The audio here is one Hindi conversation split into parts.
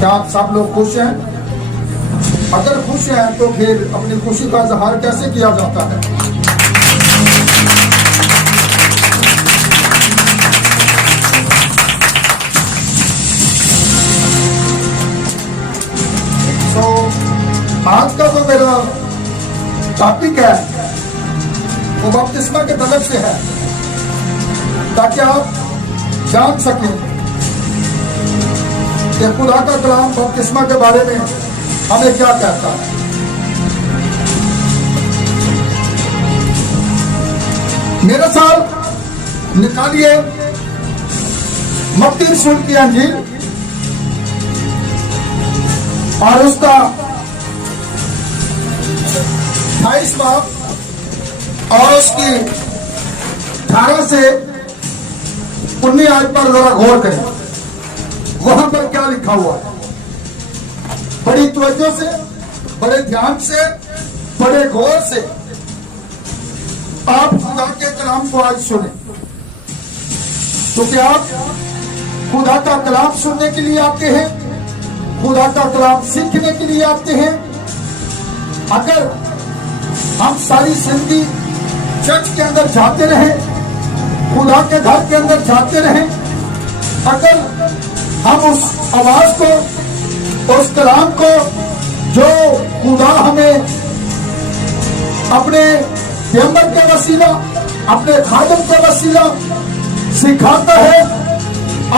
क्या आप सब लोग खुश हैं? अगर खुश हैं तो फिर अपनी खुशी का इजहार कैसे किया जाता है? तो आज का जो मेरा टॉपिक है वो बपतिस्मा के तलब से है, ताकि आप जान सकें कि खुदा का कलाम बपतिस्मा के बारे में हमें क्या कहता है। मेरे साथ निकालिए मत्ती रसूल की अंजील और उसका 28 बाब और उसकी 18 से 19 आयत पर जरा गौर करें। वहां पर क्या लिखा हुआ है? बड़ी तवज्जो से, बड़े ध्यान से, बड़े गौर से आप खुदा के कलाम को आज सुने, क्योंकि आप खुदा का कलाम सुनने के लिए आते हैं, खुदा का कलाम सीखने के लिए आते हैं। अगर हम सारी जिंदगी चर्च के अंदर जाते रहे, खुदा के घर के अंदर जाते रहे, अगर हम उस आवाज को, उस कलाम को जो खुदा हमें अपने पैगंबर के वसीला, अपने खादिम के वसीला सिखाता है,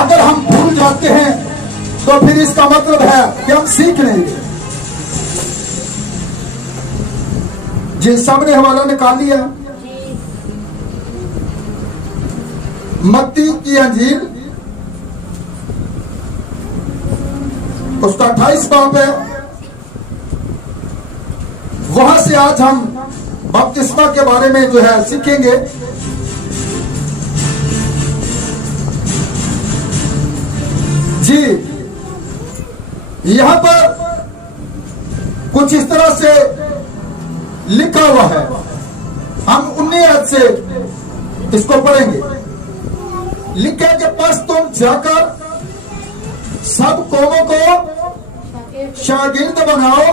अगर हम भूल जाते हैं तो फिर इसका मतलब है कि हम सीख लेंगे। जिन सब ने हवाला निकाल लिया, मत्ती की अंजील उसका 28 बाब है, वहां से आज हम बपतिस्मा के बारे में जो है सीखेंगे। जी, यहां पर कुछ इस तरह से लिखा हुआ है, हम 19 आयत से इसको पढ़ेंगे। लिखा है कि बस तुम जाकर सब कौमों को शागिर्द बनाओ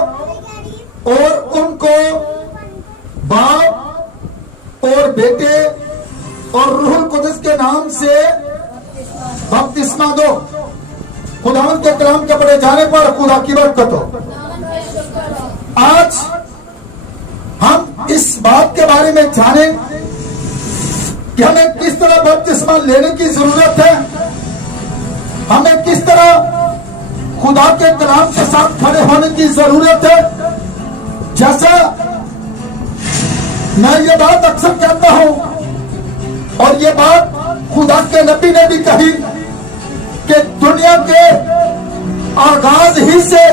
और उनको बाप और बेटे और रूहुल कुदस के नाम से बपतिस्मा दो। खुदावंद के कलाम के पढ़े जाने पर खुदा की बरकत हो। आज हम इस बात के बारे में जाने कि हमें किस तरह बपतिस्मा लेने की जरूरत है, हमें किस तरह खुदा के कलाम के साथ खड़े होने की जरूरत है। जैसा मैं ये बात अक्सर कहता हूं और ये बात खुदा के नबी ने भी कही कि दुनिया के आगाज ही से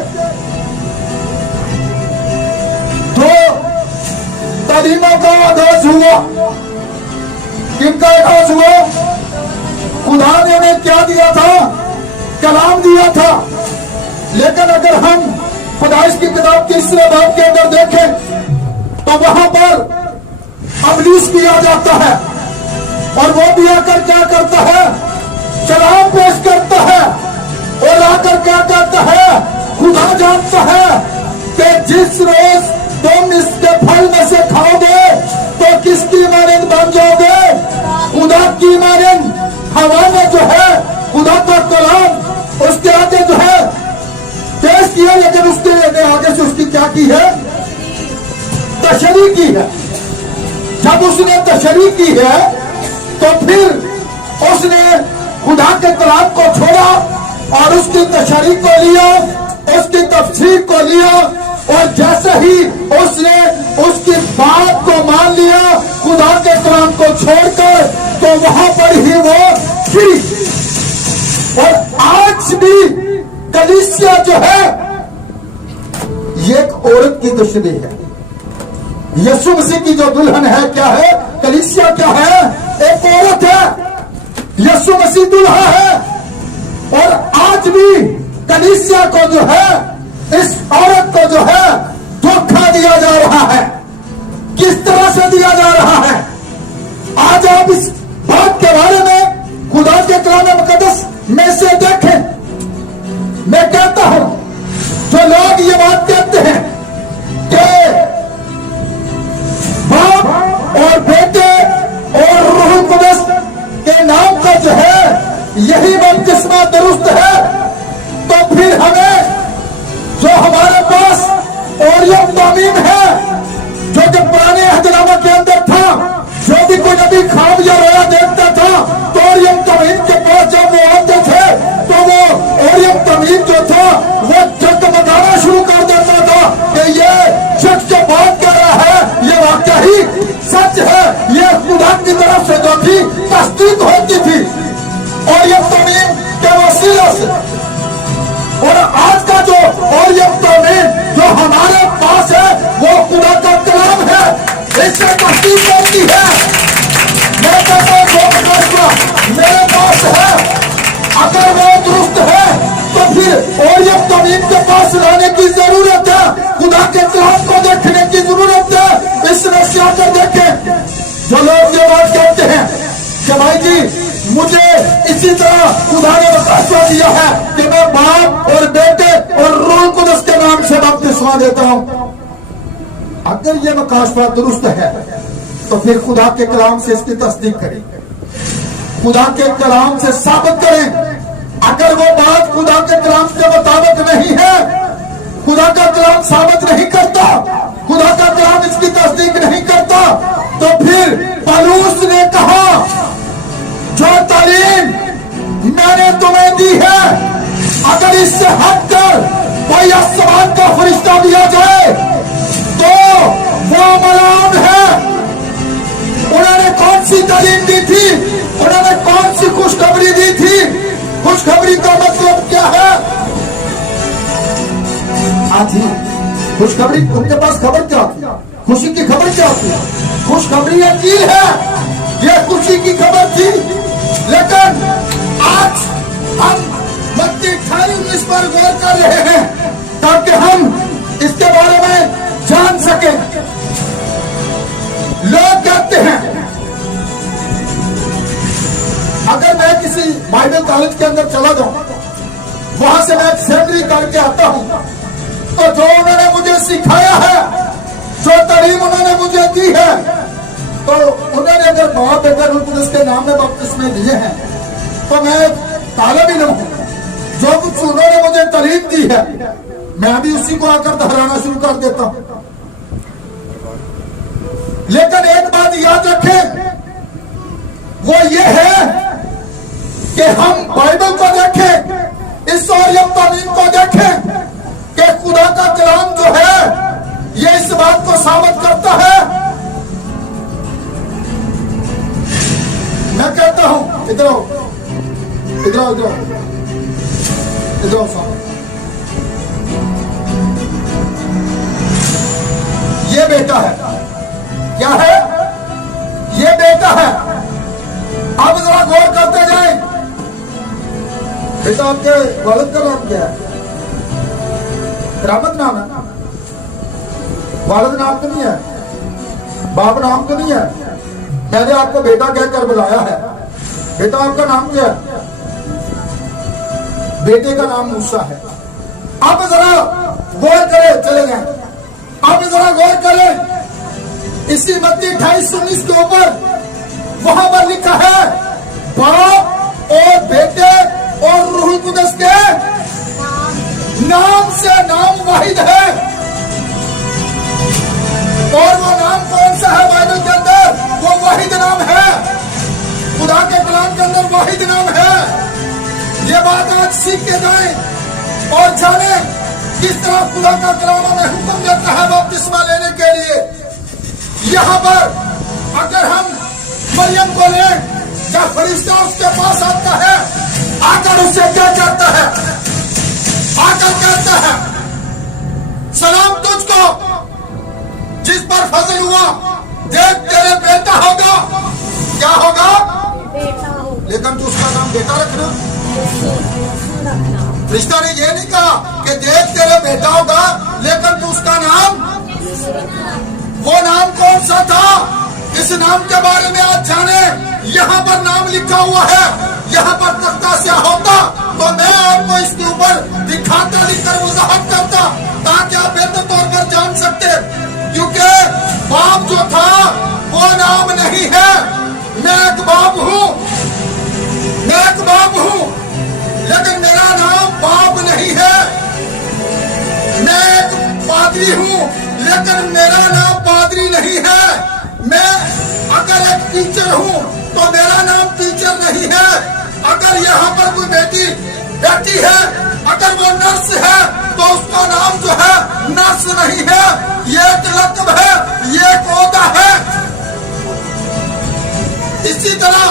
दो तालीमों का आगाज हुआ। किनका आगाज हुआ? खुदा ने उन्हें क्या दिया था? कलाम दिया था। लेकिन अगर हम खुदाइश की किताब के तीसरे बाब के अंदर देखें तो वहां पर अबलीस भी आ जाता है और वो भी आकर क्या करता है? कलाम पेश करता है और आकर क्या कहता है? खुदा जानता है कि जिस रोज तुम इसके फल में से खाओगे तो किसकी मानंद बन जाओगे? खुदा की मानंद। हवा ने जो है खुदा का कलाम उसके आगे जो है पेश किया, लेकिन उसके आगे से उसकी क्या की है? तशरीह की है। जब उसने तशरीह की है तो फिर उसने खुदा के कलाम को छोड़ा और उसकी तशरीह को लिया, उसकी तफसीर को लिया, और जैसे ही उसने उसकी बात को मान लिया खुदा के कलाम को छोड़कर, तो वहां पर ही वो गिरी। और आज भी कलीसिया जो है ये एक औरत की तशरीह है। यीशु मसीह की जो दुल्हन है क्या है? कलीसिया क्या है? एक औरत है। यीशु मसीह दुल्हा है। और आज भी कलीसिया को जो है, इस औरत को जो है धोखा दिया जा रहा है। किस तरह से दिया जा रहा है? आज आप इस बात के बारे में खुदा के कलाम मुकद्दस में से देखें। मैं कहता हूं नबी ख्वाब या रोया देखता था तो ओरियम तमीम के पास जब वो आते थे तो वो ओरियम तमीम जो था वो जगमगाना शुरू कर देता था कि ये शख्स जो बात कर रहा है ये वाकई ही सच है, ये खुदा की तरफ से जो थी तस्दीक होती थी ओरियम तमीम के वसीले से। और आज का जो ओरियम तमीम जो हमारे पास है वो खुदा का कलाम है, इससे तस्दीक होती है। मैं कहता हूं जो फैसला मेरे पास है अगर वो दुरुस्त है तो फिर ओरियम तमीम के पास लाने की जरूरत है, खुदा के कलाम को देखने की जरूरत है। इसमें से आकर देखें जो लोग ये बात कहते हैं कि भाई जी मुझे इसी तरह खुदा ने फैसला दिया है कि मैं बाप और बेटे और रूह कुदस के नाम से बपतिस्मा देता हूं। अगर ये मकासफा दुरुस्त है तो फिर खुदा के कलाम से इसकी तस्दीक करें, खुदा के कलाम से साबित करें। अगर वो बात खुदा के कलाम के मुताबिक नहीं है, खुदा का कलाम साबित नहीं करता, खुदा का कलाम इसकी तस्दीक नहीं करता, तो फिर पौलुस ने कहा जो तालीम मैंने तुम्हें दी है अगर इससे हटकर कोई आसमान का फरिश्ता दिया जाए तो वो मलाम है। उन्होंने कौन सी तालीम दी थी, उन्होंने कौन सी खुशखबरी दी थी? खुशखबरी का मतलब क्या है? आज ही खुशखबरी उनके पास खबर क्या थी, खुशी की खबर क्या थी? खुशखबरी यकीन है, यह खुशी की खबर थी। लेकिन आज हम मत्ती 28:19 पर गौर कर रहे हैं ताकि हम इसके बारे में जान सकें। लोग कहते हैं अगर मैं किसी बाइबल कॉलेज के अंदर चला जाऊं, वहां से मैं सेमिनरी करके आता हूं, तो जो उन्होंने मुझे सिखाया है, जो तालीम उन्होंने मुझे दी है, तो उन्होंने अगर बाप बेटा रूह कुदस के नाम में बपतिस्मे दिए हैं तो मैं तालिब इल्म हूं। जो कुछ उन्होंने मुझे तालीम दी है मैं भी उसी को आकर दोहराना शुरू कर देता हूं। लेकिन एक बात याद रखें, वो ये है कि हम बाइबल को देखें, इस ओरियम तालीम को देखें कि खुदा का कलाम जो है ये इस बात को साबित करता है। मैं कहता हूं इधर आओ, इधर आओ, इधर आओ, इधर आओ साहब। ये बेटा है, क्या है? ये बेटा है। अब जरा गौर करते जाएं। बेटा आपके वालिद का नाम क्या है? करामत नाम है? वालिद नाम तो नहीं है, बाप नाम तो नहीं है। मैंने आपको बेटा कहकर बुलाया है। बेटा आपका नाम क्या है? बेटे का नाम मूसा है। अब जरा गौर करें, चले गए। अब जरा गौर करें इसी मत्ती 28:19 के ऊपर, वहां पर लिखा है बाप और बेटे और रूह कुदस के नाम से नाम वाहिद है। और वो नाम कौन सा है बाइबल के अंदर? वो वाहिद नाम है, खुदा के कलाम के अंदर वाहिद नाम है। ये बात आज सीख के जाएं और जाने किस तरह खुदा का कलाम हमें हुक्म देता है बपतिस्मा लेने के लिए। यहाँ पर अगर हम मरियम को लें, क्या फरिश्ता उसके पास आता है, आकर उससे क्या कहता है? आकर कहता है सलाम तुझको जिस पर फजल हुआ, देख तेरे बेटा होगा। क्या होगा? बेटा हो। लेकिन तू उसका नाम बेटा रखना। रिश्ता ने ये नहीं कहा कि देख तेरे बेटा होगा, लेकिन तू उसका नाम, वो नाम कौन सा था? इस नाम के बारे में आज जाने। यहाँ पर नाम लिखा हुआ है, यहाँ पर तख्ता से होता तो मैं आपको इसके ऊपर दिखाता, लिखकर वजाहत करता, ताकि आप बेहतर तौर पर जान सकते। क्योंकि बाप जो था वो नाम नहीं है। मैं एक बाप हूं, मैं एक बाप हूं, लेकिन मेरा नाम बाप नहीं है। मैं एक पादरी हूं, लेकिन मेरा नाम पादरी नहीं है। मैं अगर एक टीचर हूं तो मेरा नाम टीचर नहीं है। अगर यहाँ पर कोई बेटी है, अगर वो नर्स है तो उसका नाम जो है नर्स नहीं है, ये एक लक़ब है, ये एक ओहदा है। इसी तरह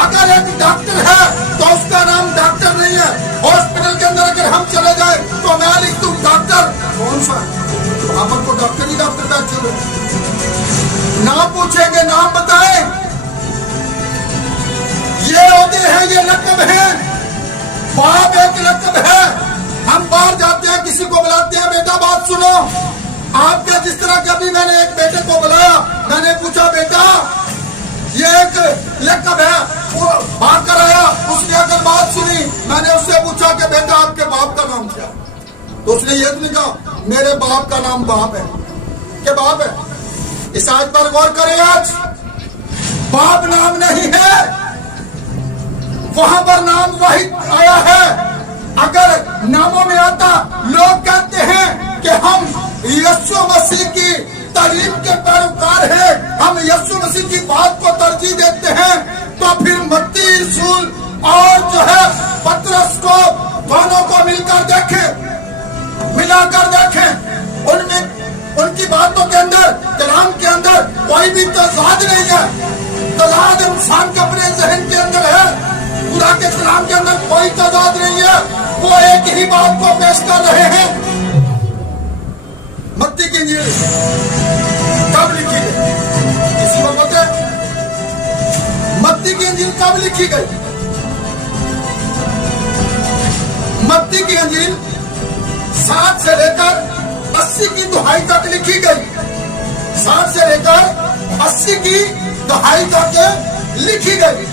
अगर एक डॉक्टर है तो उसका नाम डॉक्टर नहीं है। हॉस्पिटल के अंदर अगर हम चले जाए तो मैं लिख दूं डॉक्टर, कौन सा? वहां पर तो डॉक्टर ही डॉक्टर बैठे हुए। नाम पूछेंगे, नाम बताएं। ये ओहदे हैं, ये लक़ब है। बाप एक लक़ब है। हम बाहर जाते हैं, किसी को बुलाते हैं, बेटा बात सुनो। आपके जिस तरह कभी मैंने एक बेटे को बुलाया, मैंने पूछा बेटा ये एक लक़ब है, वो भाग कर आया, उसने अगर बात सुनी, मैंने उससे पूछा कि बेटा आपके बाप का नाम क्या? तो उसने ये नहीं कहा मेरे बाप का नाम बाप है, क्या बाप है? इस आज पर गौर करें। आज बाप नाम नहीं है, वहां पर नाम वही आया है। अगर नामों में आता, लोग कहते हैं कि हम यीशु मसीह की तालीम के पैरोकार हैं, हम यीशु मसीह की बात को तरजीह देते हैं, तो फिर मत्ती रसूल और जो है पतरस को, दोनों को मिलाकर देखें। उनमें उनकी बातों के अंदर, कलाम के अंदर कोई भी तजाद नहीं है। तजाद इंसान के अपने जहन के अंदर है, खुदा के कलाम के अंदर कोई तजाद नहीं है। वो एक ही बात को पेश कर रहे हैं। मत्ती की इंजील कब लिखी गई? किसी को पता है? मत्ती की इंजील कब लिखी गई? मत्ती की इंजील 7 से लेकर 80 की दुहाई तक लिखी गई। 7 से लेकर 80 की दुहाई तक लिखी गई।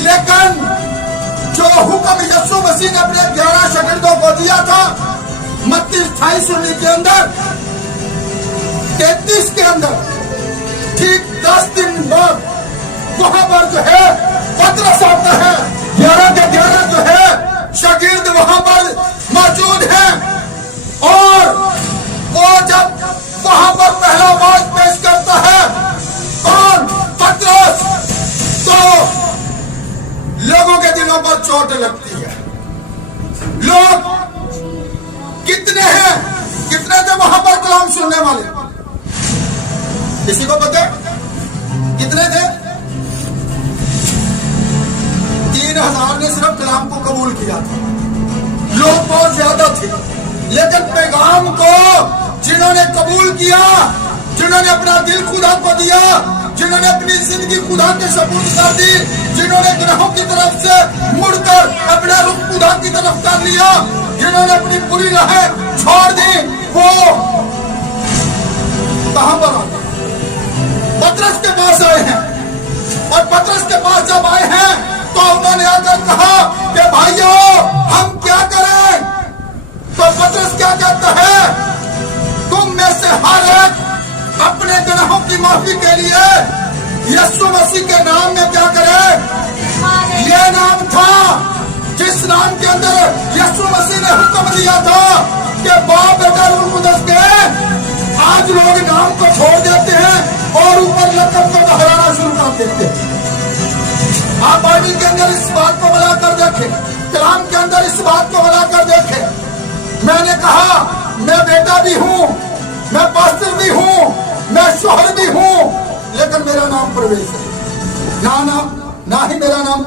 लेकिन जो हुक्म यीशु मसीह ने अपने 11 शागिर्दों को दिया था, मत्ती 28 के अंदर, 33 के अंदर, ठीक 10 दिन बाद वहां पर जो है पतरस आता है। 11 के 11 जो है शागिर्द वहां पर मौजूद हैं, और वो जब वहां पर पहला आवाज पेश करता है, कौन? पतरस, तो लोगों के दिलों पर चोट लगती है। लोग कितने हैं, कितने थे वहां पर कलाम सुनने वाले? किसी को पता? कितने थे? 3000 ने सिर्फ कलाम को कबूल किया था। लोग बहुत ज्यादा थे, लेकिन पैगाम को जिन्होंने कबूल किया, जिन्होंने अपना दिल खुदा को दिया, जिन्होंने अपनी जिंदगी खुदा के सपुर्द कर दी, जिन्होंने ग्रहों की तरफ से मुड़कर अपना रुख खुदा की तरफ कर लिया, जिन्होंने अपनी बुरी राहें छोड़ दी, वो कहां पर आए? पतरस के पास आए हैं। और पतरस के पास जब आए हैं तो उन्होंने आकर कहा कि भाइयों हम क्या करें? तो पतरस क्या कहता है? तुम में से हर एक अपने गुनाहों की माफी के लिए यीशु मसीह के नाम में क्या करे? ये नाम था जिस नाम के अंदर यीशु मसीह ने हुक्म दिया था कि बाप बेटा रूह कुदस के। आज लोग नाम को छोड़ देते हैं और ऊपर लक़ब को दोहराना शुरू कर देते हैं। आप बाइबल के अंदर इस बात को मिलाकर देखें, कलाम के अंदर इस बात को मिलाकर देखें। मैंने कहा मैं बेटा भी हूं, मैं पास्टर भी हूं, मैं शोहर भी हूं, लेकिन मेरा नाम प्रवेश है। ना ही मेरा नाम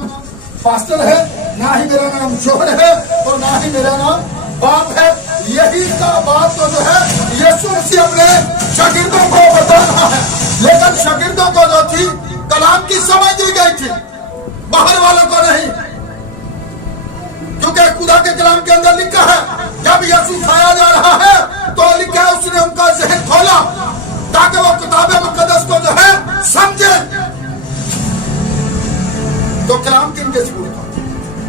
पास्टर है, ना ही मेरा नाम शोहर है, और ना ही मेरा नाम बाप है। यही का बात तो जो है यीशु मसीह अपने शागिर्दों को बता रहा है। लेकिन शागिर्दों को जो थी कलाम की समझ दी गई थी, बाहर वालों को नहीं। क्योंकि खुदा के कलाम के अंदर लिखा है जब यीशु खाया जा रहा है तो लिखा है उसने उनका ज़हन खोला ताकि वो किताब मुकद्दस को जो है समझे। तो कलाम किनके स्कूल था?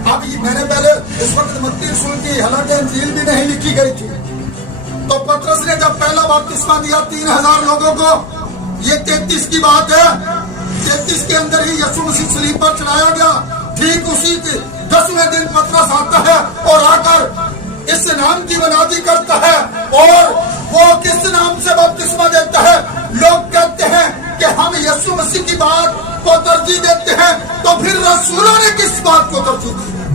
अब मैंने पहले इस वक्त मत्ती रसूल की हालांकि इंजील भी नहीं लिखी गई थी, तो पतरस ने जब पहला बपतिस्मा दिया 3000 लोगों को, ये 33 की बात है। 33 के अंदर ही यीशु मसीह सलीब पर चढ़ाया गया। ठीक उसी के 10वें दिन पतरस आता है और आकर इस नाम की मनादी करता है। और वो किस नाम से बपतिस्मा देता है? लोग कहते हैं कि हम यीशु मसीह की बात को तरजीह देते हैं, तो फिर रसूलों ने किस बात को तरजीह दी है?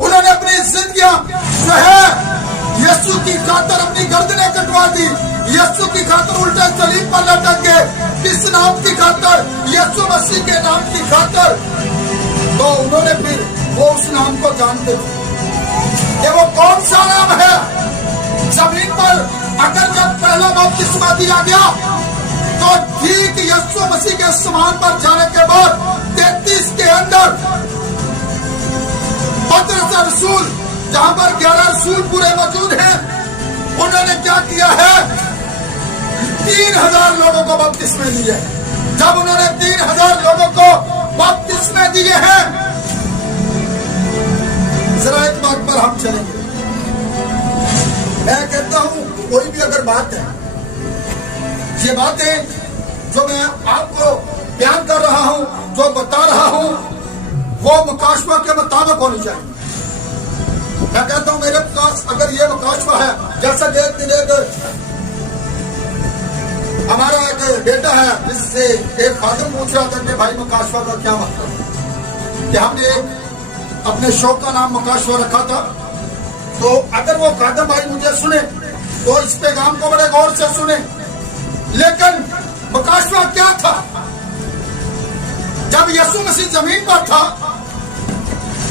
उन्होंने अपनी जिंदगियां जो है यीशु की खातर अपनी गर्दनें कटवा दी, यीशु की खातर उल्टे सलीब पर लटक गए। किस नाम की खातर? यीशु मसीह के नाम की खातर। तो उन्होंने फिर वो उस नाम को जानते थे कि वो कौन सा नाम है। जमीन पर अगर जब पहला बपतिस्मा दिया गया तो ठीक यीशु मसीह के समान पर जाने के बाद 33 के अंदर पतरस रसूल, जहां पर 11 रसूल पूरे मौजूद हैं, उन्होंने क्या किया है? 3000 लोगों को बपतिस्मे दिए। जब उन्होंने 3000 लोगों को बपतिस्मे दिए हैं, जरा एक बात पर हम चलेंगे। मैं कहता हूं कोई भी अगर बात है, ये बातें जो मैं आपको बयान कर रहा हूं, जो बता रहा हूं, वो मुकाशवा के मुताबिक होनी चाहिए। मैं कहता हूं मेरे पास अगर ये मुकाशवा है, जैसा हमारा एक बेटा है जिससे एक खादिम पूछ रहा था कि भाई मुकाशवा का क्या मतलब है, कि हमने अपने शो का नाम मुकाशवा रखा था। तो अगर वो खादिम भाई मुझे सुने तो इस पैगाम को बड़े गौर से सुने। लेकिन मुकाशवा क्या था? जब यीशु मसीह जमीन पर था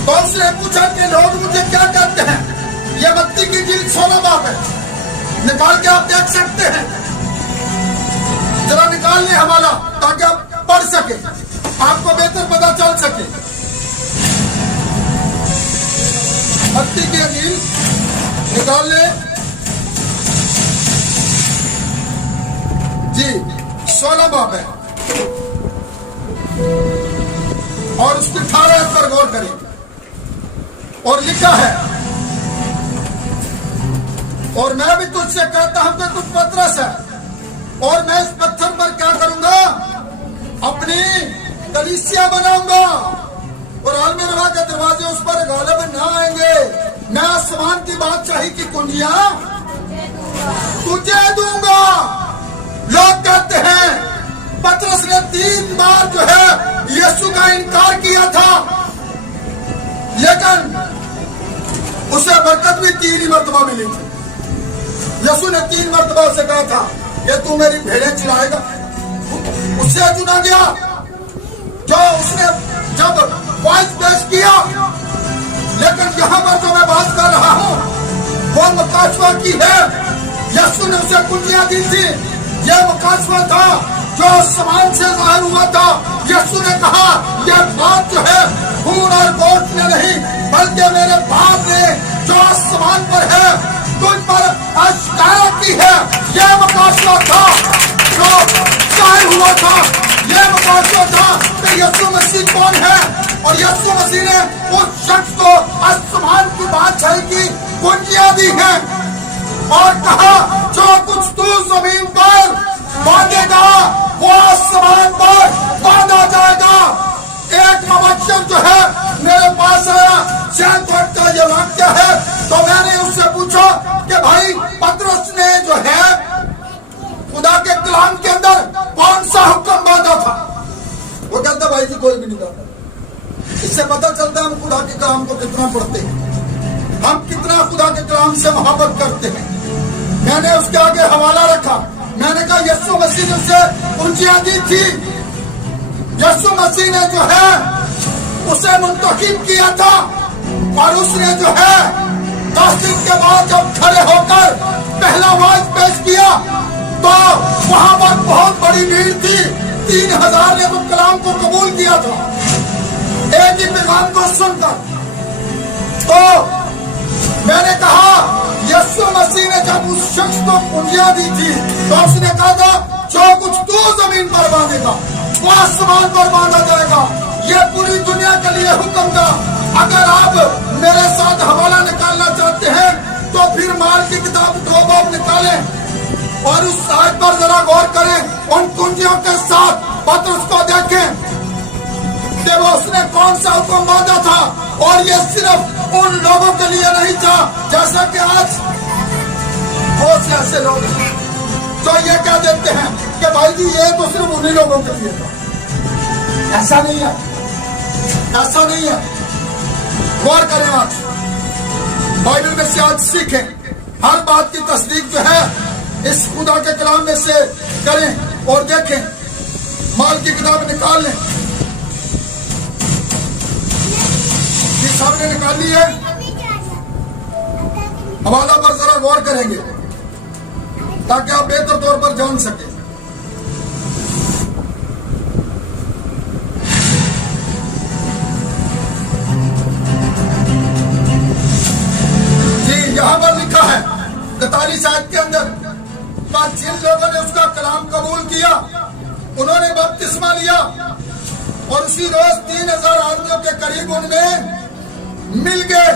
तो उसने पूछा कि लोग मुझे क्या कहते हैं। ये मत्ती की जिल्द 16 बाब है, निकाल के आप देख सकते हैं। जरा निकाल लें हवाला ताकि आप पढ़ सके, आपको बेहतर पता चल सके। मत्ती की जिल्द निकाल ले जी, 16 बाब है और उसके 18 पर गौर करें। और लिखा है, और मैं भी तुझसे कहता हूं कि तू पतरस है, और मैं इस पत्थर पर क्या करूंगा? अपनी कलीसिया बनाऊंगा, और आलमी रवा के दरवाजे उस पर गालिब न आएंगे। मैं आसमान की बादशाही की कुंजियां तुझे दूंगा। लोग कहते हैं पतरस ने 3 बार जो है यीशु का इनकार किया था, लेकिन उसे बरकत भी 3 ही मरतबा मिली थी। यीशु ने 3 मरतबा उसे कहा था कि तू मेरी भेड़ें चराएगा। उससे चुना गया जो उसने जब वॉइस पेश किया। लेकिन यहाँ पर जो मैं बात कर रहा हूँ वो मुकाशवा की है। यीशु ने उसे कुंजियां दी थी। यह मुकाशवा था जो आसमान से जाहिर हुआ था। यीशु ने कहा यह बात जो है खून और गोश्त ने नहीं, बल्कि मेरे बाप ने जो आसमान पर है तुझ पर आश्कारा की है। यह मुकाशवा था जो जाहिर हुआ था। यह मुकाशवा था कि यीशु मसीह कौन है, और यीशु मसीह ने उस शख्स को आसमान की बादशाही की कुंजियां दी हैं और कहा जो कुछ तू जमीन पर बांधेगा वो आसमान पर बांधा जाएगा। एक मबशर जो है मेरे पास आया, सैनफोर्ड का ये वाक्य है। तो मैंने उससे पूछा कि भाई पतरस ने जो है खुदा के कलाम के अंदर कौन सा हुक्म बांधा था? वो कहता भाई जी कोई भी नहीं बांधा। इससे पता चलता है हम खुदा के कलाम को कितना पढ़ते हैं, हम कितना खुदा के कलाम से मोहब्बत करते हैं। मैंने उसके आगे हवाला रखा। मैंने कहा यीशु मसीह ने उसे कुंजियां दी थी। यीशु मसीह ने जो है उसे मुंतखब किया था, और उसने जो है 10 दिन के बाद जब खड़े होकर पहला वाइज पेश किया तो वहां पर बहुत बड़ी भीड़ थी। 3000 ने वो कलाम को कबूल किया था एक ही पैगाम को सुनकर। तो मैंने कहा यीशु मसीह ने जब उस शख्स को कुंजियां दी थी तो उसने कहा था जो कुछ तू जमीन पर बांधेगा वो आसमान पर बांधा जाएगा। ये पूरी दुनिया के लिए हुक्म था। अगर आप मेरे साथ हवाला निकालना चाहते हैं तो फिर माल की किताब 2 बाब निकालें और उस आयत पर जरा गौर करें। उन कुंजियों के साथ पतरस को देखें कि वो उसने कौन सा हुक्म बांधा था। और ये सिर्फ उन लोगों के लिए नहीं था, जैसा कि आज बहुत से ऐसे लोग हैं जो ये कह देते हैं कि भाई जी ये तो सिर्फ उन्हीं लोगों के लिए था। ऐसा नहीं है, ऐसा नहीं है। गौर करें आज, बाइबल में से आज सीखें, हर बात की तस्दीक जो है इस खुदा के कलाम में से करें और देखें। माल की किताब निकाल लें, ये सामने निकाली है, हवाला पर जरा गौर करेंगे ताकि आप बेहतर तौर पर जान सकें। जी यहां पर लिखा है 41 आयत के अंदर, जिन लोगों ने उसका कलाम कबूल किया उन्होंने बपतिस्मा लिया और उसी रोज 3000 आदमियों के करीब उनमें मिल गए।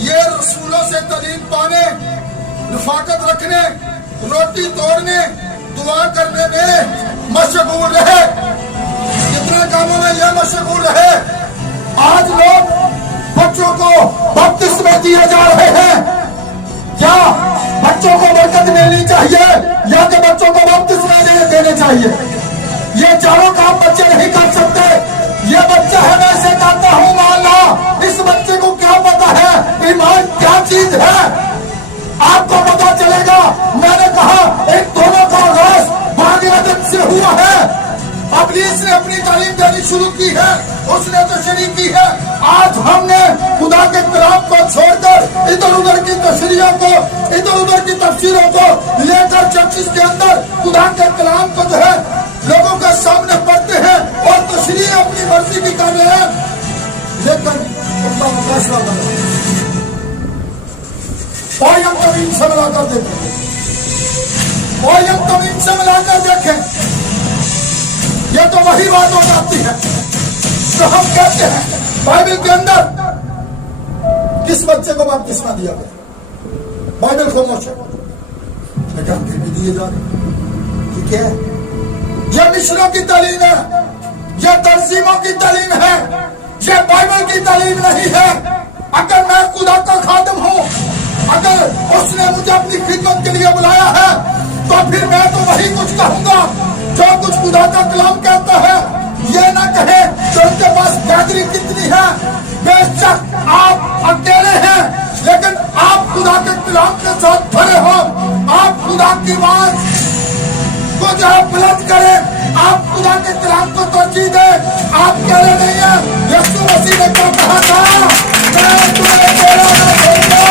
ये रसूलों से तालीम पाने, रफाकत रखने, रोटी तोड़ने, दुआ करने में मशगूल रहे। कितने कामों में ये मशगूल रहे। आज लोग बच्चों को बपतिस्मे दिए जा रहे हैं। क्या बच्चों को बरकत मिलनी चाहिए या कि बच्चों को बपतिस्मे देने चाहिए? ये चारों काम बच्चे नहीं कर सकते। ये बच्चा है, मैं इसे कहता हूँ मान ला। इस बच्चे को क्या पता है ईमान क्या चीज है? आपको पता चलेगा। मैंने कहा इन दोनों का आगाज बागीरत से हुआ है। इब्लीस ने अपनी तालीम देनी शुरू की है, उसने तो शरीक की है। आज हमने खुदा के कलाम को छोड़कर इधर उधर की तशरीहों को, इधर उधर की तफसीरों को लेकर चर्चिस के अंदर खुदा के कलाम को जो है लोगों के सामने पढ़ते हैं और तशरीह अपनी मर्जी की कर रहे हैं। लेकिन फैसला और हम तमीम से मिलाकर देखें, और हम तमीम से मिलाकर देखें, ये तो वही बात हो जाती है तो हम कहते हैं बाइबल के अंदर किस बच्चे को बपतिस्मा दिया गया? बाइबल को मोशे, लेकिन फिर भी दिए जा रहे। ठीक है, यह मिशनों की तालीम है, यह तंजीमों की तालीम है, यह बाइबल की तालीम नहीं है। अगर मैं खुदा का खादिम हूँ, अगर उसने मुझे अपनी खिदमत के लिए बुलाया है तो फिर मैं तो वही कुछ कहूंगा जो कुछ खुदा का कलाम कहता है। ये ना कहे तो उनके पास गैदरिंग कितनी है। बेशक आप अकेले हैं, लेकिन आप खुदा के कलाम के साथ भरे हो। आप खुदा की बात को जो है बुलंद करें, आप खुदा के कलाम को तरजीह दें। आप अकेले नहीं है। यीशु मसीह ने क्या कहा था? मैं तुम्हें तेरा ना छोड़ूंगा,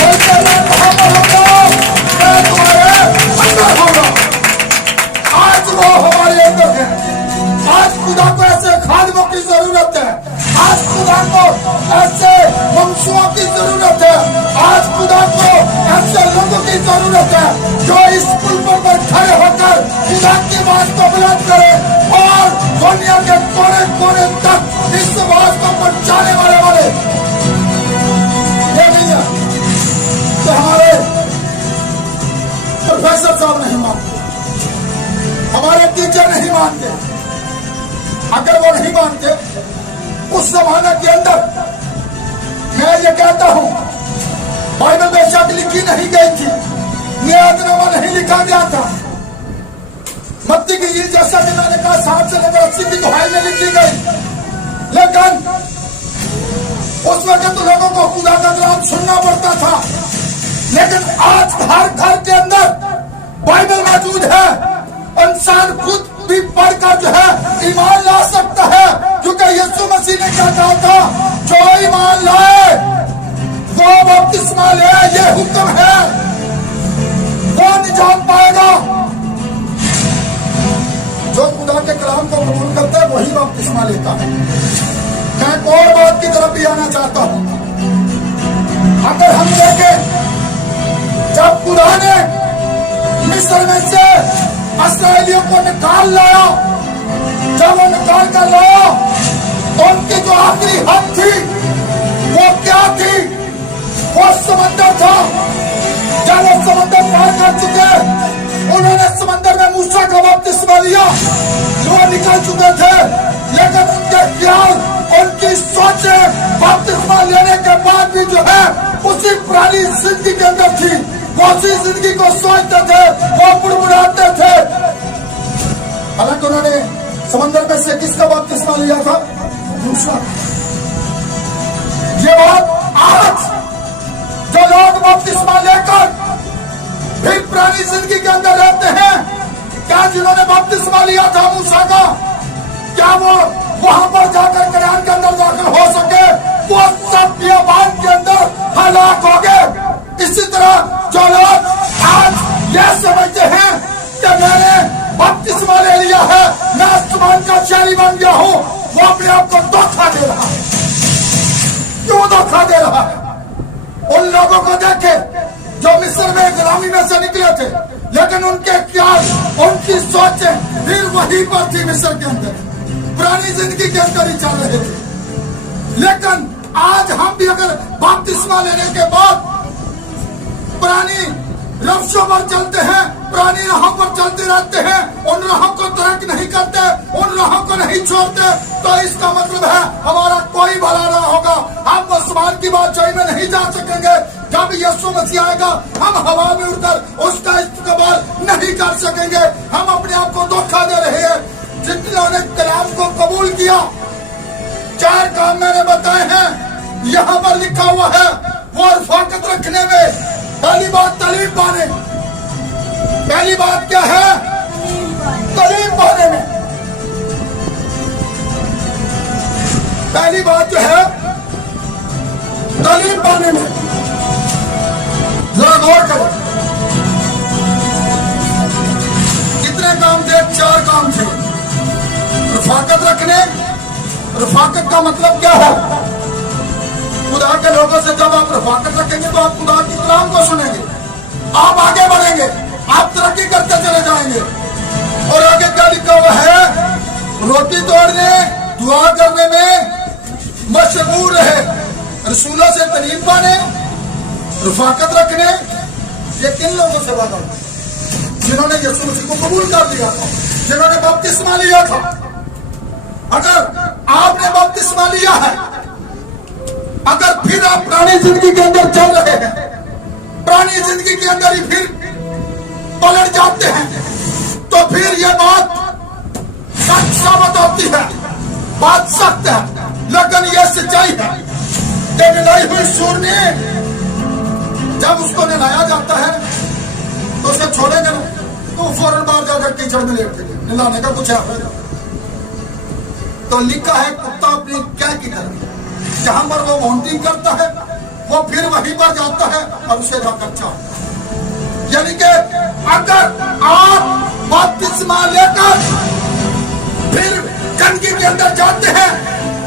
बल्कि मैं वहां पर होगा, मैं तुम्हारे अंदर होगा। आज वो हमारे अंदर है। आज खुदा को ऐसे खादिमों की जरूरत है। आज खुदा को ऐसे वंशुओं की जरूरत है। आज खुदा को ऐसे लोगों की जरूरत है जो इस पुल पर खड़े होकर खुदा की बात को बुलंद करे और दुनिया के कोने कोने तक इस बात को पहुंचाने वाले ये नहीं है तो हमारे प्रोफेसर साहब नहीं मानते, हमारे टीचर नहीं मानते। अगर वो नहीं मानते, उस जमाने के अंदर मैं ये कहता हूं बाइबल बेशक लिखी नहीं गई थी, नियतनामा नहीं लिखा गया था। मत्ती की ये जैसा कि मैंने कहा 60 से लेकर 80 की दुहाई में लिखी गई, लेकिन उस वक्त तो लोगों को खुदा का कलाम सुनना पड़ता था। लेकिन आज हर घर के अंदर बाइबल मौजूद है। इंसान खुद भी पढ़कर जो है ईमान ला सकता है, क्योंकि यीशु मसीह ने क्या कहा था? जो ईमान लाए वो बपतिस्मा ले, ये हुक्म है, वो निजात पाएगा। जो खुदा के कलाम को कबूल करता है वही बपतिस्मा लेता है। मैं एक और बात की तरफ भी आना चाहता हूं। अगर हम देखें, जब खुदा ने मिस्र में से इस्राएलियों को निकाल लाया, जब वो निकाल कर लाया, उनकी जो आखिरी हद थी वो क्या थी? वो समंदर था। जब वो समंदर पार कर चुके, उन्होंने समंदर में मूसा का बपतिस्मा लिया, जो निकल चुके थे। लेकिन उनके ख्याल, उनकी सोचें बपतिस्मा लेने के बाद भी जो है उसी पुरानी जिंदगी के अंदर थी। वो उसी जिंदगी को सोचते थे, वो बुड़बुड़ाते थे। हालांकि उन्होंने समंदर में से किसका बपतिस्मा लिया था? मूसा। ये बात आज जो लोग बपतिस्मा लेकर फिर पुरानी जिंदगी के अंदर रहते हैं, क्या जिन्होंने बपतिस्मा लिया था मूसा का, क्या वो वहां पर जाकर कनान के अंदर दाखिल हो सके? वो सब बियाबान के अंदर हलाक हो गए। इसी तरह जो लोग आज ये समझते हैं कि मैंने बपतिस्मा ले लिया है, मैं आसमान का शहरी बन गया हूं, वो अपने आप को धोखा दे रहा है। क्यों धोखा दे रहा है? उन लोगों को देखे जो मिस्र में गुलामी में से निकले थे, लेकिन उनके ख्याल, उनकी सोचें फिर वहीं पर थी मिस्र के अंदर, पुरानी जिंदगी के अंदर ही चल रहे थे। लेकिन आज हम भी अगर बपतिस्मा लेने के बाद पुरानी रफ्सों पर चलते हैं, पुरानी राहों पर चलते रहते हैं, उन राहों को तर्क नहीं करते, उन राहों को नहीं छोड़ते, तो इसका मतलब है हमारा कोई भला ना होगा। हम आसमान की बादशाही में नहीं जा सकेंगे। जब यीशु मसीह आएगा, हम हवा में उड़कर उसका इस्तेमाल नहीं कर सकेंगे। हम अपने आप को धोखा दे रहे हैं। जितनों ने कलाम को कबूल किया, 4 काम मैंने बताए हैं, यहाँ पर लिखा हुआ है। वो रफाकत रखने में पहली बात तालीम पाने, पहली बात क्या है? तालीम पाने में पहली बात जो है तालीम पाने में। जरा गौर करो, कितने काम थे? 4 काम थे। रफाकत रखने, रफाकत का मतलब क्या है? खुदा के लोगों से जब आप रफाकत रखेंगे तो आप खुदा के कलाम को सुनेंगे, आप आगे बढ़ेंगे, आप तरक्की करते चले जाएंगे। और आगे क्या लिखा हुआ है? रोटी तोड़ने, दुआ करने में मशगूल रहे, रसूलों से तालीम पाने, रफाकत रखने। ये किन लोगों से बात होती? जिन्होंने यीशु मसीह को कबूल कर लिया था, जिन्होंने बपतिस्मा लिया था। अगर आपने बपतिस्मा लिया है, अगर फिर आप पुरानी जिंदगी के अंदर चल रहे हैं, पुरानी जिंदगी के अंदर ही फिर पलट जाते हैं, तो फिर ये बात सच साबित होती है, बात सख्त है, लेकिन ये सच्चाई है कि निलाई हुई सूर ने जब उसको नहलाया जाता है तो उसे छोड़ेंगे ना, तो फौरन बाहर जाकर कीचड़ में लेट देंगे। नहलाने का कुछ है तो लिखा है, कुत्ता अपनी क्या की तरह जहां पर वो वॉन्टिंग करता है, वो फिर वहीं पर जाता है और उसे जाकर चाहता है। यानी कि अगर आप बपतिस्मा लेकर फिर गंदगी के अंदर जाते हैं,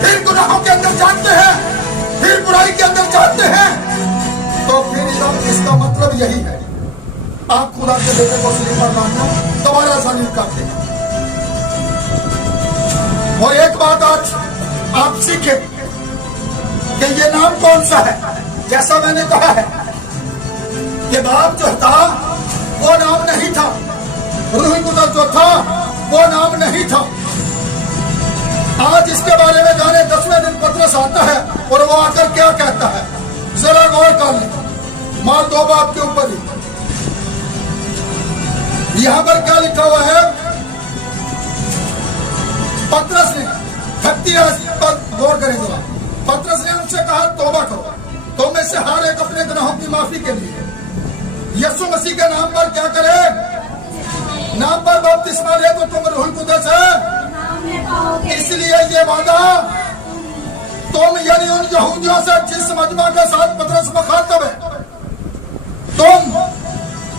फिर गुनाहों के अंदर जाते हैं, फिर बुराई के अंदर जाते हैं, तो फिर इसका मतलब यही है, आप खुदा के बेटे को स्लीपर मानना दोबारा शामिल करते हैं। और एक बात आज आप सीखे कि ये नाम कौन सा है। जैसा मैंने कहा है कि बाप जो था वो नाम नहीं था, रूह कुदस जो था वो नाम नहीं था। आज इसके बारे में जाने 10वें दिन पतरस आता है और वो आकर क्या कहता है, जरा गौर कर ले। मार 2 बाप के ऊपर ही यहां पर क्या लिखा हुआ है? पतरस ने पर गौर करें जरा। पतरस ने उनसे कहा, तौबा करो, तो में से हर एक अपने गुनाहों की माफी के लिए यीशु मसीह के नाम पर क्या करे? नाम पर बपतिस्मा ले तो तुम रूह कुदस है। इसलिए ये वादा तुम यानी उन यहूदियों से जिस मजमा के साथ पतरस मुखातब है, तुम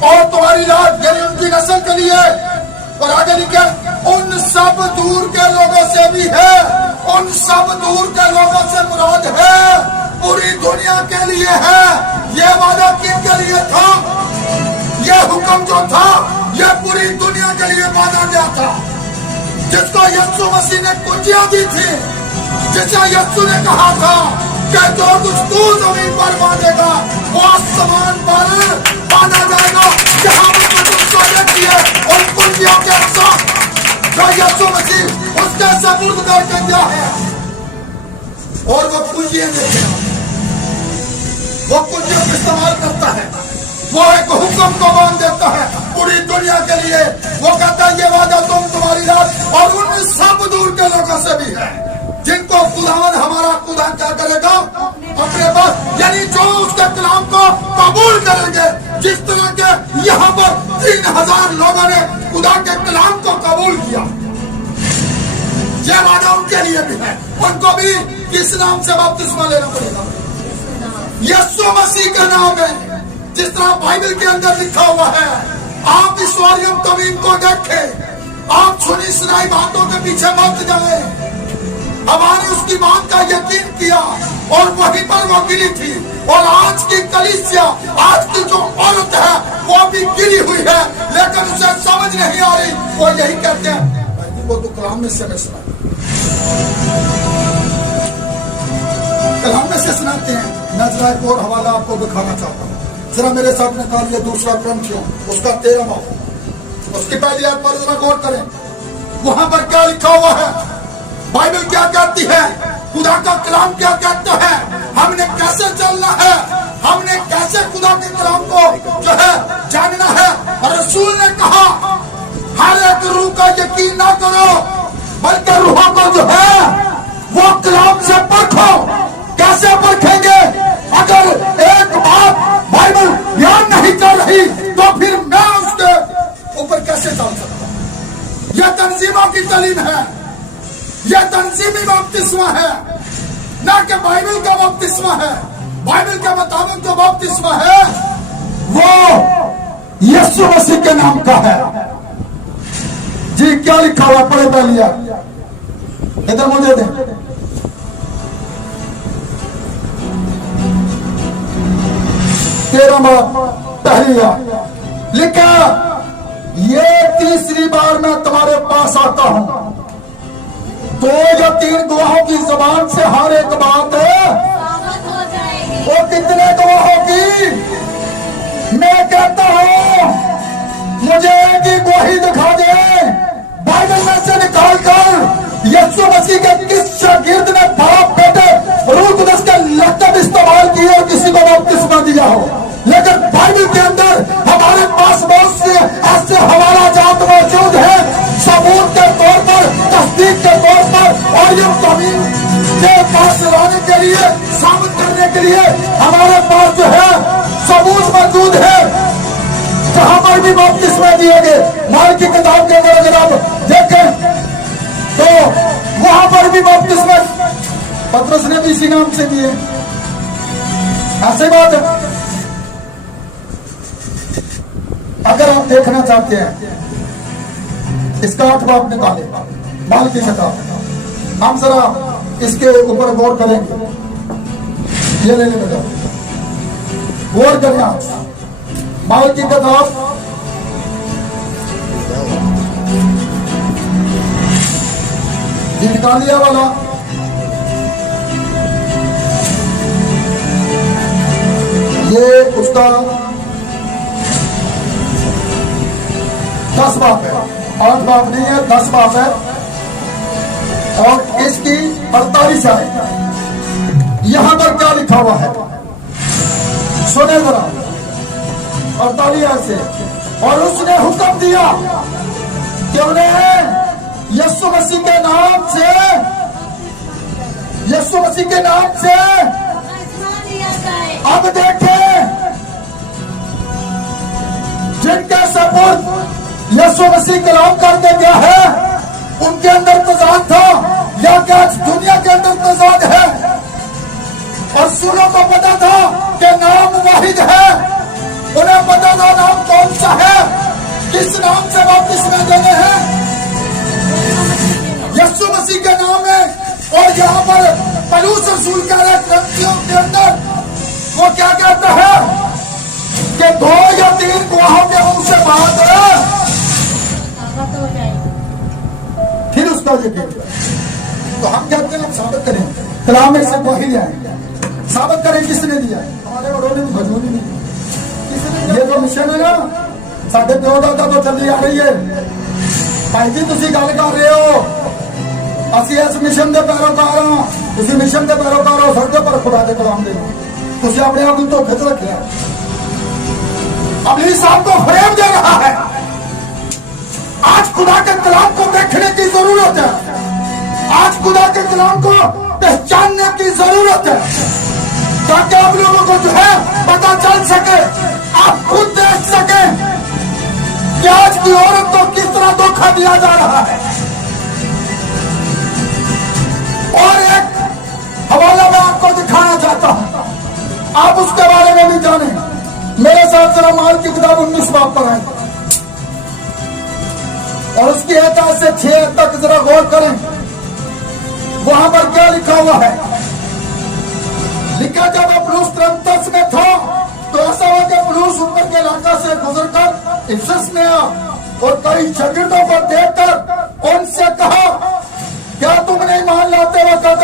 और तुम्हारी लाद यानी उनकी नस्ल के लिए। और आगे लिखे, उन सब दूर के लोगों से भी है। उन सब दूर के लोगों से मुराद है पूरी दुनिया के लिए है। ये वादा किनके लिए था? ये हुक्म जो था ये पूरी दुनिया के लिए माना गया था, जिसको यीशु मसीह ने कुंजियां दी थी, जिसे यीशु ने कहा था कि जो कुछ तू जमीन पर बांधेगा वो आसमान पर बांधा जाएगा। जहां पर देखती है उन कुंजियों के साथ जो यीशु मसीह उसके सपुर्द करके दिया है, और वो कुंजियां देते हैं, वो कुंजियों का इस्तेमाल करता है। वो एक हुक्म को बांध देता है पूरी दुनिया के लिए। वो कहता है ये वादा तुम्हारी रात और उन सब दूर के लोगों से भी है जिनको खुदावन हमारा खुदा क्या करेगा अपने पास, यानी जो उसके कलाम को कबूल करेंगे। जिस तरह के यहाँ पर 3000 लोगों ने खुदा के कलाम को कबूल किया, यह वादा उनके लिए भी है। उनको भी किस नाम से बपतिस्मा लेना पड़ेगा? यीशु मसीह के नाम में, जिस तरह बाइबल के अंदर लिखा हुआ है। आप इस वारियम तमीम को देखें, आप सुनी सुनाई बातों के पीछे मत जाए। हमारे उसकी बात का यकीन किया और वहीं पर वो गिरी थी। और आज की कलीसिया, आज की जो औरत है वो भी गिरी हुई है, लेकिन उसे समझ नहीं आ रही। वो यही कहते हैं, वो तो कलाम में से सुना, कलाम में से सुनाते हैं। मैं जरा एक और हवाला आपको दिखाना चाहता हूँ, जरा मेरे साथ निकालिए दूसरा क्रंथियों उसका 13वां, उसकी पहली आयत पर जरा गौर करें। वहां पर क्या लिखा हुआ है, बाइबल क्या कहती है, खुदा का कलाम क्या कहता है, हमने कैसे चलना है, हमने कैसे खुदा के कलाम को जो है जानना है। और रसूल ने कहा हर एक रूह का यकीन ना करो, बल्कि रूहों को जो है वो कलाम से परखो। कैसे परखेंगे? अगर एक बात बाइबल ध्यान नहीं कर रही तो फिर मैं उसके ऊपर कैसे चल सकता हूं? यह तंजीमों की तालीम है, यह तंजीमी बपतिस्मा है, ना कि बाइबल का बपतिस्मा है। बाइबल के मुताबिक जो बपतिस्मा है वो यीशु मसीह के नाम का है। जी क्या लिखा हुआ पढ़े पहलिया, इधर मुझे दे। तेरा पहलिया लिखा, ये तीसरी बार मैं तुम्हारे पास आता हूं, 2 या 3 गवाहों की जुबान से हर एक बात वो कितने गवाहों की? मैं कहता हूं मुझे एक ही गवाही दिखा दे बाइबल में से निकाल कर। यीशु मसीह के किस शागिर्द ने बाप बेटे रूह कुदस के लक़ब इस्तेमाल किए और किसी को बपतिस्मा दिया हो? लेकिन बाइबल के अंदर हमारे पास बहुत से ऐसे हवाला जात मौजूद है, सबूत के तौर पर, तस्दीक के तौर पर, और ये तमीम के पास लाने के लिए, साबित करने के लिए हमारे पास जो है सबूत मौजूद है। जहां पर भी बपतिस्मा दिए गए, माल की किताब के अंदर अगर आप देखें तो वहां पर भी बपतिस्मा पतरस ने भी इसी नाम से दिए। ऐसी बात है। अगर आप देखना चाहते हैं इसका 8 बाब निकाले माल की किताब, हम जरा इसके ऊपर गौर करेंगे। ये लेने बेटा गौर करें आप, माल की किताब ये निकालिया वाला ये उसका 10 बाप है, 8 बाप नहीं है, 10 बाप है। और इसकी 48 है। यहां पर क्या लिखा हुआ है सुने जरा, 48 से। और उसने हुक्म दिया कि उन्हें यीशु मसीह के नाम से, यीशु मसीह के नाम से अब देखें जिनके सपुर्द यीशु मसीह कलाम करके गया है उनके अंदर तजाद था, या क्या दुनिया के अंदर तजाद है? और सूरों को पता था कि नाम वाहिद है, उन्हें पता था नाम कौन सा है, किस नाम से बपतिस्मा देने हैं, यीशु मसीह के नाम में। और यहाँ पर पौलुस रसूल कह रहे क्रंथियों के अंदर वो क्या कहता है कि 2 या 3 गवाहों के मुंह से बात है फिर उसका यकीन। तो हम कहते हैं साबित करें, कलाम में से गवाही लिया, साबित करें किसने दिया। हमारे बड़ों ने मजबूरी नहीं, ये तो मिशन है ना, साढ़े प्यो दादा तो चली आ रही है। भाई जी तुसी गल कर रहे हो, ਅਸੀਂ इस मिशन के पैरोकार हाँ, तुसी मिशन के पैरोकार हो सकते, पर खुदा के कलाम दे तुसी अपने आप को धोखे च रखिया। इब्लीस आपको फरेब दे रहा है। आज खुदा के कलाम को देखने की जरूरत है। आज खुदा के कलाम को पहचानने की जरूरत है, ताकि आप लोगों को जो है पता चल सके, आप खुद देख सके कि आज की औरत को किस तरह धोखा दिया जा रहा है। और एक हवाला मैं आपको दिखाना चाहता हूं, आप उसके बारे में भी जाने। मेरे साथ जरा माल की किताब 19 बाब पर है और उसकी 1 से 6 तक जरा गौर करें। वहां पर क्या लिखा हुआ है? लिखा, जब पौलुस तरसुस में था तो ऐसा हुआ कि पौलुस ऊपर के इलाका से गुजरकर इफिसस में आया और कई शागिर्दों को देखकर उनसे कहा, क्या तुम नहीं मान लाते वक्त?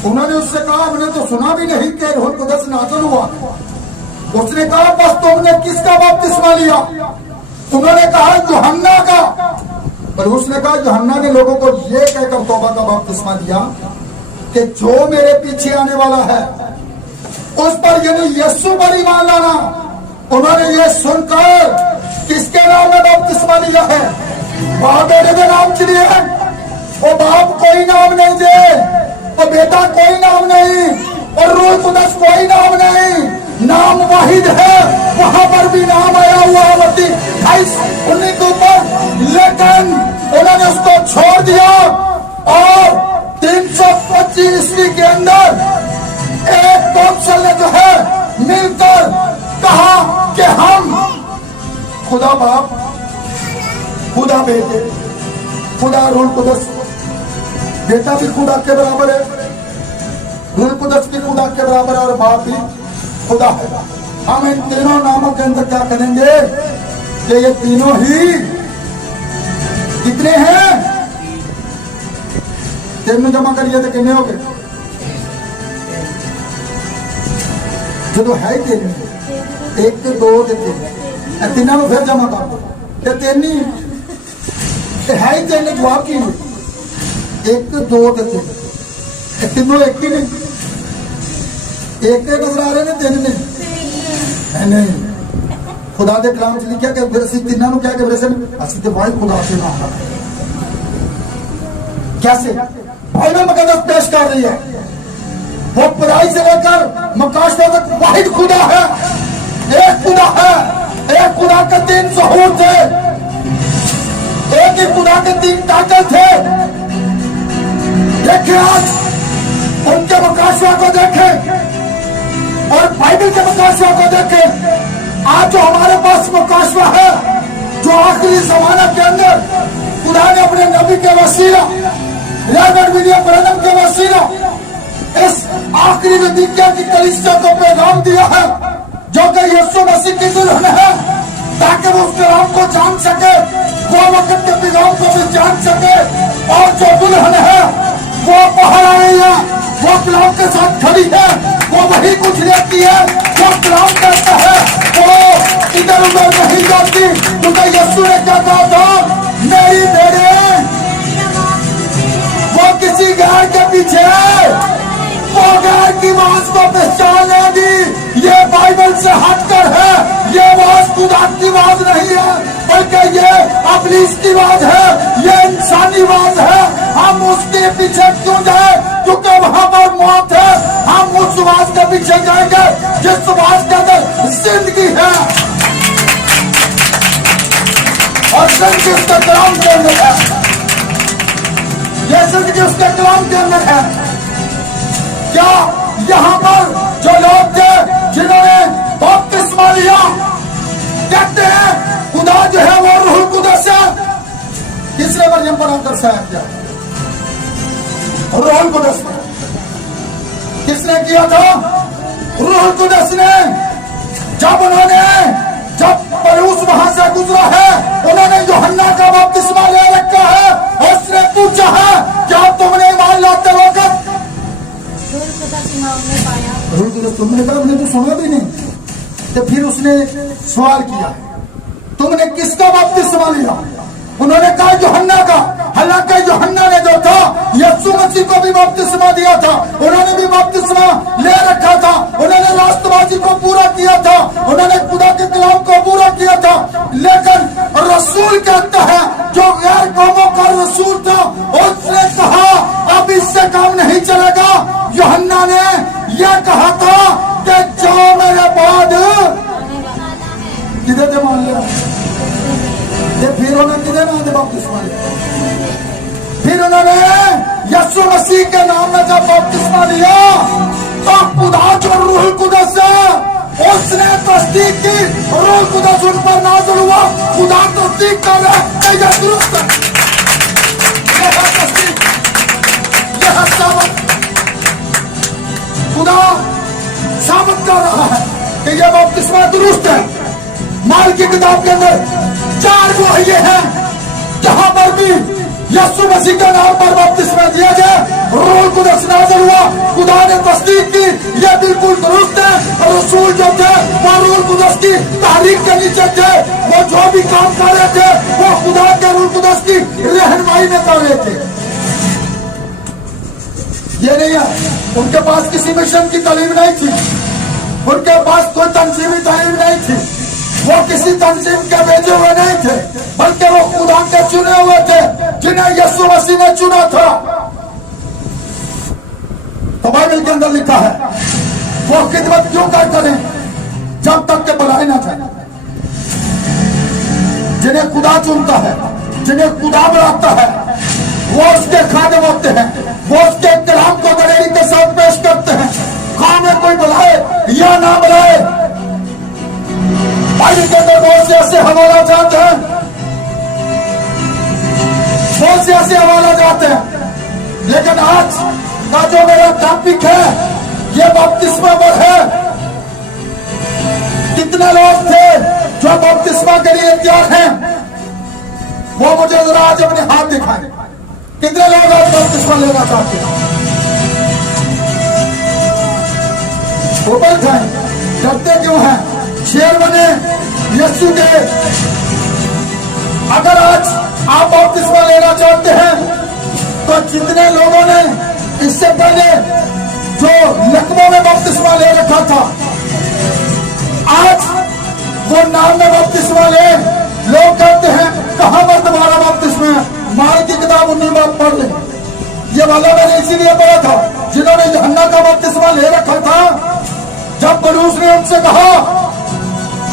उन्होंने उससे कहा, हमने तो सुना भी नहीं कि रूह कुदस नाज़िल हुआ। उसने कहा, बस तुमने किसका बपतिस्मा लिया? उन्होंने कहा, यूहन्ना का। पर उसने कहा, यूहन्ना ने लोगों को ये कहकर तौबा का बपतिस्मा दिया कि जो मेरे पीछे आने वाला है उस पर, यानी यीशु पर ईमान लाना। उन्होंने ये सुनकर किसके नाम में बपतिस्मा लिया है? बाप बेटे के नाम के लिए। और बाप कोई नाम नहीं दे, और बेटा कोई नाम नहीं, और रूह कुदस कोई नाम नहीं, नाम वाहिद है। वहां पर भी नाम आया हुआ है मत्ती 28:19 के ऊपर, लेकिन उन्होंने उसको छोड़ दिया। और 325 ईस्वी के अंदर एक कौंसिल ने जो है मिलकर कहा कि हम खुदा बाप, खुदा बेटे, खुदा रूह कुदस, बेटा भी खुदा के बराबर है, रूह कुदस भी खुदा के बराबर है, और बाप भी खुदा है। हम इन तीनों नामों के अंदर क्या करेंगे कि ये तीनों ही कितने हैं? 3 में जमा करिए तो कितने हो गए? जो है 3, 1 2 3, तीनों में फिर जमा कर दो, 3 ही है ही 3। जवाब की 1 2 3, तीनों एक ही नहीं, एक नजर आ रहे ने, 3 नहीं। खुदा दे कलाम च लिखा कि फिर असं तीनों क्या कि असं तो वाहिद खुदा से नाम है। कैसे बाइबल मुकद्दस पेश कर रही है, वो पढ़ाई से लेकर मकाशवा तक वाहिद खुदा है, एक खुदा है। एक खुदा के 3 ज़हूर थे, एक ही खुदा के 3 टाइटल थे। देखिए आज उनके मकाशवा को देखें और बाइबल के मकाशवा को देखें। आज जो हमारे पास मकाशवा है, जो आखिरी जमाना के अंदर खुदा ने अपने नबी के वसीला, रेवरेंड विलियम ब्रैनम के वसीला इस आखिरी नतीजा की कलीसिया को पैगाम दिया है, जो कि यीशु मसीह की दुल्हन है, ताकि वो उस कलाम को जान सके, वो वक्त के पैगाम को भी जान सके। और जो दुल्हन है वो बाहर आ रही है, वो कलाम के साथ खड़ी है, वो वही कुछ लेती है, वो कलाम कहता है, वो इधर उधर नहीं जाती। क्योंकि यीशु ने क्या कहा था, मेरी बेटे वो किसी गैर के पीछे, वो गैर की आवाज को पहचान लेगी। ये बाइबल से हटकर है, ये आवाज खुदा की आवाज नहीं है, बल्कि ये इब्लीस की आवाज है, ये इंसानी आवाज है। हम उसके पीछे क्यों जाए? क्योंकि वहां पर मौत है। हम उस आवाज के पीछे जाएंगे जिस आवाज के अंदर जिंदगी है, और जिंदगी उसके कलाम के अंदर है। ये जिंदगी उसके कलाम के अंदर है। क्या यहाँ पर जो लोग थे जिन्होंने बपतिस्मा लिया, कहते हैं खुदा जो है वो रूह कुदस है। किसने मरियम पर आकर साया किया? रूह कुदस ने। किसने किया था? रूह कुदस ने। जब पौलुस वहां से गुजरा है, उन्होंने यूहन्ना का बपतिस्मा ले रखा है, और उसने पूछा है, क्या तुमने ईमान लाते वक्त? रूह कुदस तुमने कहा, हमने तो सुना भी नहीं। तो फिर उसने सवाल किया, तुमने किसका बपतिस्मा लिया? उन्होंने कहा यूहन्ना का। हालांकि यूहन्ना ने जो था यीशु मसीह को भी बपतिस्मा दिया था, उन्होंने भी बपतिस्मा ले रखा था, उन्होंने रास्तबाजी को पूरा किया उन्होंने यीशु मसीह के नाम में जब बपतिस्मा लिया तो खुदा जो रूह कुदस है उसने तस्दीक की, रूह कुदस उन पर नाज़िल हुआ। खुदा तस्दीक कर रहा है ये दुरुस्त है, यह है तस्दीक, यह है साबित। खुदा साबित कर रहा है कि यह बपतिस्मा दुरुस्त है। माल की किताब के अंदर 4 गवाही हैं जहां पर भी यीशु मसीह के नाम पर बपतिस्मा दिया गया, रूह कुदस नाज़िल हुआ, खुदा ने तस्दीक की यह बिल्कुल दुरुस्त है। और रसूल जो थे वो रूह कुदस की तारीख के नीचे थे, वो जो भी काम कर रहे थे वो खुदा के रूह कुदस की रहनुमाई में कर रहे थे। ये नहीं है उनके पास किसी मिशन की तालीम नहीं थी, उनके पास कोई तंजीमी तालीम नहीं थी, वो किसी तंजीम के भेजे हुए नहीं थे, बल्कि वो खुदा के चुने हुए थे जिन्हें यीशु मसीह ने चुना था। तो बाइबल के अंदर लिखा है वो खिदमत क्यों कर करें जब तक के बुलाए ना जाए। जिन्हें खुदा चुनता है, जिन्हें खुदा बुलाता है, वो उसके खादिम होते हैं, वो उसके कलाम को दलेरी के साथ पेश करते हैं। खां में कोई बुलाए या ना बुलाए, बाइबल के अंदर बहुत से ऐसे हवाला जाते हैं, बहुत से ऐसे हवाला जाते हैं। लेकिन आज का जो मेरा टॉपिक है ये बपतिस्मा पर है। कितने लोग थे जो बपतिस्मा के लिए तैयार हैं, वो मुझे जरा आज अपने हाथ दिखाएं। कितने लोग आज बपतिस्मा लेना चाहते हैं? ऊपर उठाएं। डरते क्यों हैं? शेर बने यीशु के। अगर आज आप बपतिस्मा लेना चाहते हैं तो जितने लोगों ने इससे पहले जो लकबों में बपतिस्मा ले रखा था, आज वो नाम में बपतिस्मा ले। लोग कहते हैं कहां पर तुम्हारा बपतिस्मा है? माल की किताब 19 बात पढ़ ले। ये वाला मैंने इसीलिए पढ़ा था जिन्होंने यूहन्ना का बपतिस्मा ले रखा था। जब पलूस ने उनसे कहा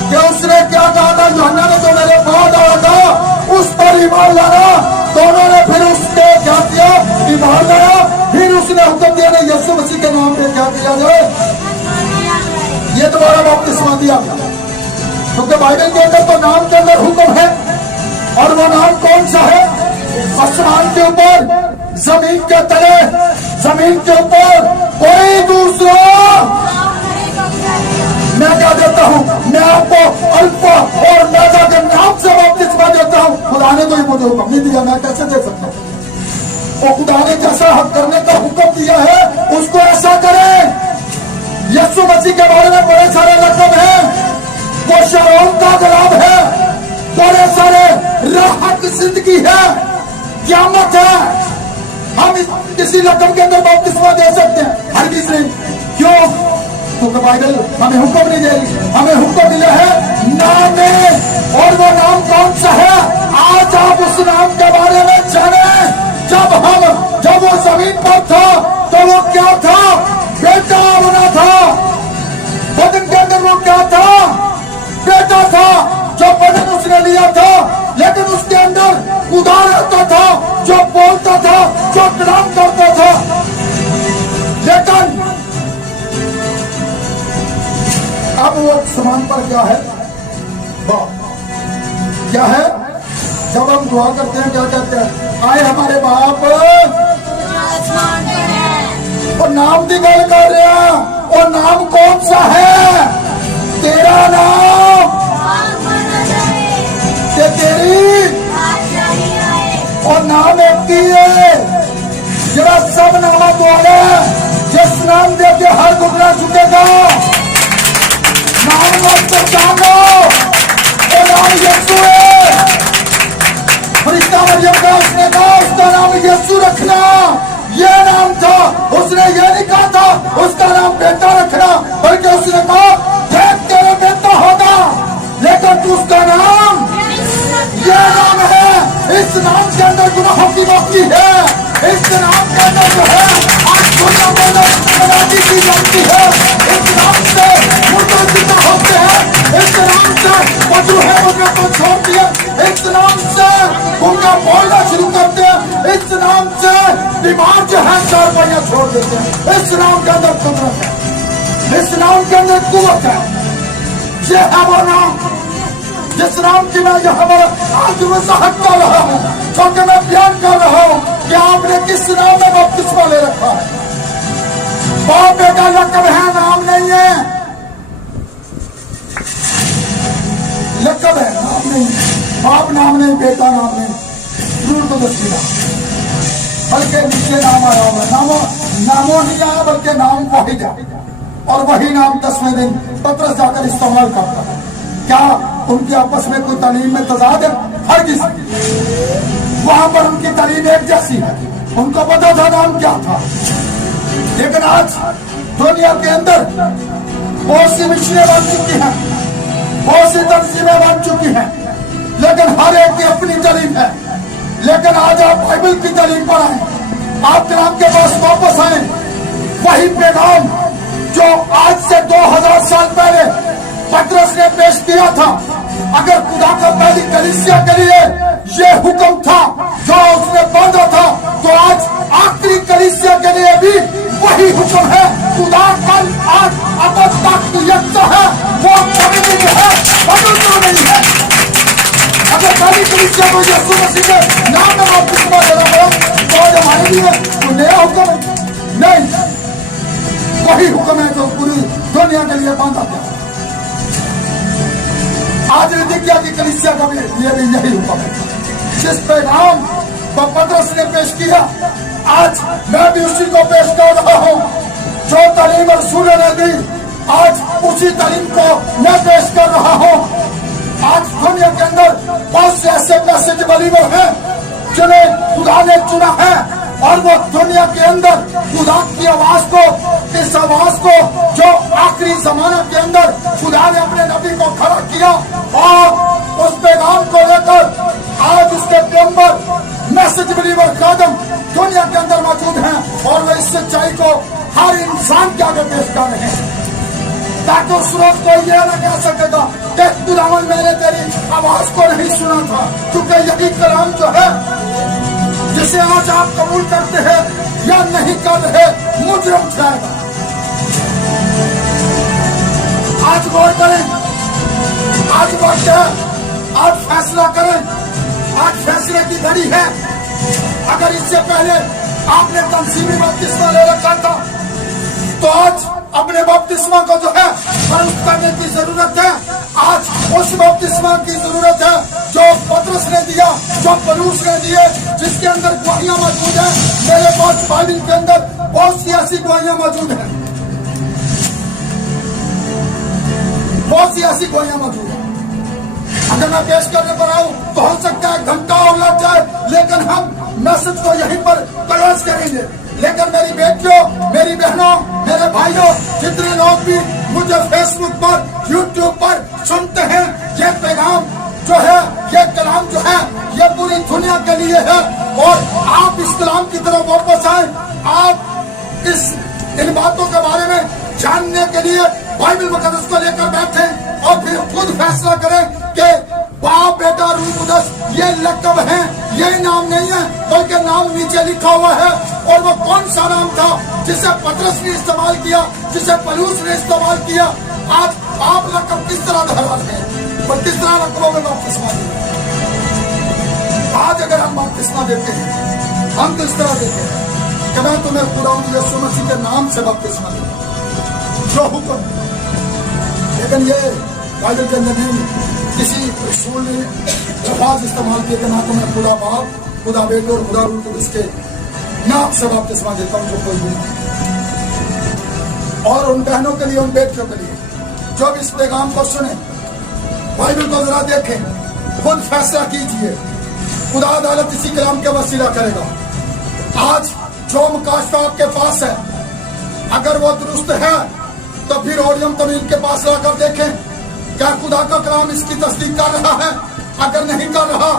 कि उसने क्या कहा था, यूहन्ना ने तो मेरे बाद आया था उस पर ईमान लाना, दोनों ने फिर उसके क्या किया? ईमान लाया। फिर उसने हुक्म दिया ना यीशु मसीह के नाम पे क्या किया जाए, ये दोबारा बपतिस्मा दिया गया। क्योंकि बाइबल के अंदर तो नाम के अंदर हुक्म है, और वो नाम कौन सा है? आसमान के ऊपर, जमीन के तले, जमीन के ऊपर कोई दूसरा। मैं क्या देता हूँ? मैं आपको अल्फा और मेगा के नाम से बपतिस्मा देता हूँ। खुदा ने कोई मुझे हुक्म नहीं दिया, मैं कैसे दे सकता हूँ? और खुदा ने जैसा हक करने का हुक्म दिया है उसको ऐसा करें। यीशु मसीह के बारे में बड़े सारे लक़ब हैं, वो शरोन का गुलाम है, बड़े सारे राहत की जिंदगी है, क़यामत है। हम किसी लक़ब के अंदर बपतिस्मा दे सकते हैं? हरगिज़ नहीं। क्यों? क्योंकि बाइबल हमें हुक्म नहीं देगी, हमें हुक्म मिला है नाम में। और वो नाम कौन सा है? आज आप उस नाम के बारे में जाने। जब वो जमीन पर था तो वो क्या था? बेटा बना था। बदन के अंदर वो क्या था? बेटा था। जो बदन उसने लिया था, लेकिन उसके अंदर खुदा रहता था, जो बोलता था, जो कलाम करता था। लेकिन अब वो समान पर क्या है? क्या है? जब हम दुआ करते हैं क्या कहते हैं? आए हमारे बाप। और नाम की गल कर रहे हैं, और नाम कौन सा है? तेरा नाम ते तेरी, और नाम एक ही है जरा सब नामा बोले। जिस नाम दे के हर घुटना झुकेगा, नाम मत पहचानो, वो नाम यीशु है। फरिश्ता मरियम का उसने कहा उसका नाम यीशु रखना, ये नाम था। उसने ये नहीं कहा था उसका नाम बेटा रखना, बल्कि उसने कहा देख तेरा बेटा होगा, लेकिन तू उसका नाम, ये नाम है। इस नाम के अंदर गुनाहों की माफी है। इस नाम के अंदर जो है आज दुनिया के अंदर की जाती है। इस नाम से मुर्दे जिंदा होते हैं। इस नाम से वो जो है उन्हें को छोड़ दिया। इस नाम से उनका बोलना शुरू करते हैं। इस नाम से जो है चार पहिया छोड़ देते हैं। इस नाम के अंदर कुदरत है, इस नाम के अंदर कुवत है। ये है वो नाम जिस नाम की मैं यहाँ पर आज वजाहत कर रहा हूँ, क्योंकि मैं बयान कर रहा हूँ कि आपने किस नाम में बपतिस्मा ले रखा है। बाप बेटा लक़ब है, नाम नहीं है। लक़ब है, नाम नहीं है। बाप नाम नहीं, बेटा नाम नहीं, दूर तो दस्तीला, बल्कि नीचे नाम आया हुआ। नामों नहीं आया, बल्कि नाम वाहिद है। और वही नाम 10वें दिन पतरस जाकर इस्तेमाल करता है। क्या उनकी आपस में कोई तालीम में तजाद है? हरगिज़। वहां पर उनकी तालीम एक जैसी है, उनको पता था नाम क्या था। लेकिन आज दुनिया के अंदर बहुत सी मिशनें बन चुकी हैं, बहुत सी तंजीमें बन चुकी हैं, लेकिन हर एक की अपनी तालीम है। लेकिन आज आप बाइबल की तालीम पर आए, आप कलाम के पास वापस आए। वही पैगाम जो आज से 2000 साल पहले पतरस ने पेश किया था। अगर खुदा का पहली कलीसिया के लिए ये हुक्म था जो उसने बांधा था, तो आज आखिरी कलीसिया के लिए भी वही हुक्म है। खुदा कल आज अब तक यकसा है, वो कभी नहीं है, बदलता नहीं है। अगर पहली कलीसिया को यीशु मसीह के नाम में बपतिस्मा देना पड़ा, तो आज हमारे लिए वो नया हुक्म है? नहीं, वही हुक्म है जो पूरी दुनिया के लिए बांधा गया। आज लौदीकिया की कलीसिया का भी ये भी यही हुक्म है। जिस पैगाम को पतरस ने पेश किया, आज मैं भी उसी को पेश कर रहा हूँ। जो तालीम रसूल ने दी, आज उसी तालीम को मैं पेश कर रहा हूँ। आज दुनिया के अंदर बहुत से ऐसे मैसेज बलीवर हैं जिन्हें खुदा ने चुना है, और वो दुनिया के अंदर खुदा की आवाज को, इस आवाज को जो आखिरी जमाने के अंदर खुदा ने अपने नबी को खड़ा किया, और उस पैगाम को लेकर आज उसके पैगंबर मैसेज बिलीवर खादम दुनिया के अंदर मौजूद हैं, और वो इस सच्चाई को हर इंसान के आगे पेश कर रहे हैं, ताकि उस रोज को यह न कह सकेगा कि खुदावन मैंने तेरी आवाज को नहीं सुना था। क्योंकि यही कलाम जो है जिसे आज आप कबूल करते हैं या नहीं कर रहे, मुजरिम जाएगा। आज गौर करें, आज वक्त है, आज फैसला करें। आज फैसले की घड़ी है। अगर इससे पहले आपने तंजीमी बपतिस्मा ले रखा था, तो आज अपने बपतिस्मा को जो है फर्ज करने की जरूरत है। आज उस बपतिस्मा की जरूरत है जो पतरस ने दिया, जो पौलुस ने दिए, जिसके अंदर गवाहियां मौजूद हैं। मेरे पास बाइबल के अंदर बहुत सी ऐसी गवाहियां मौजूद हैं, बहुत सी ऐसी गवाहियां मौजूद हैं। अगर मैं पेश करने पर आऊं तो हो सकता है घंटा और लग जाए, लेकिन हम मैसेज को यहीं पर क्लोज करेंगे। लेकिन मेरी बेटियों, मेरी बहनों, मेरे भाइयों, जितने लोग भी मुझे फेसबुक पर, यूट्यूब पर सुनते हैं, ये पैगाम जो है, ये कलाम जो है, ये पूरी दुनिया के लिए है। और आप इस कलाम की तरफ वापस आए। आप इन बातों के बारे में जानने के लिए बाइबल मुकद्दस को लेकर बैठे और फिर खुद फैसला करें कि बाप, बेटा, रूह कुदस ये लक़ब है, ये नाम नहीं है, बल्कि नाम नीचे लिखा हुआ है। और वो कौन सा नाम था जिसे पतरस ने इस्तेमाल किया, जिसे पौलुस ने इस्तेमाल किया। आज आप लक़ब किस तरह दोहरा रहे हैं और किस तरह लक़बों में बपतिस्मा देते हैं। आज अगर हम बपतिस्मा देते हैं, हम तो इस तरह देते हैं कि मैं तुम्हें खुदा यीशु मसीह के नाम से बपतिस्मा दूंगा, जो हुक्म। लेकिन ये बाइबल के अंदर नहीं, किसी रसूल ने लफ्ज़ इस्तेमाल किए कि ना तो मैं खुदा बाप, खुदा बेटे और खुदा रूह कुदस के नाम से बपतिस्मा देता हूँ, जो कोई भी। और उन बहनों के लिए, उन बेटियों के लिए जो भी इस पैगाम को सुने, बाइबल को जरा देखें, खुद फैसला कीजिए। खुदा अदालत इसी कलाम के वसीला करेगा। आज जो मुकाशफा आपके पास है, अगर वो दुरुस्त है तो फिर ओरियम तमीन के पास लाकर देखें, क्या खुदा का कलाम इसकी तस्दीक कर रहा है। अगर नहीं कर रहा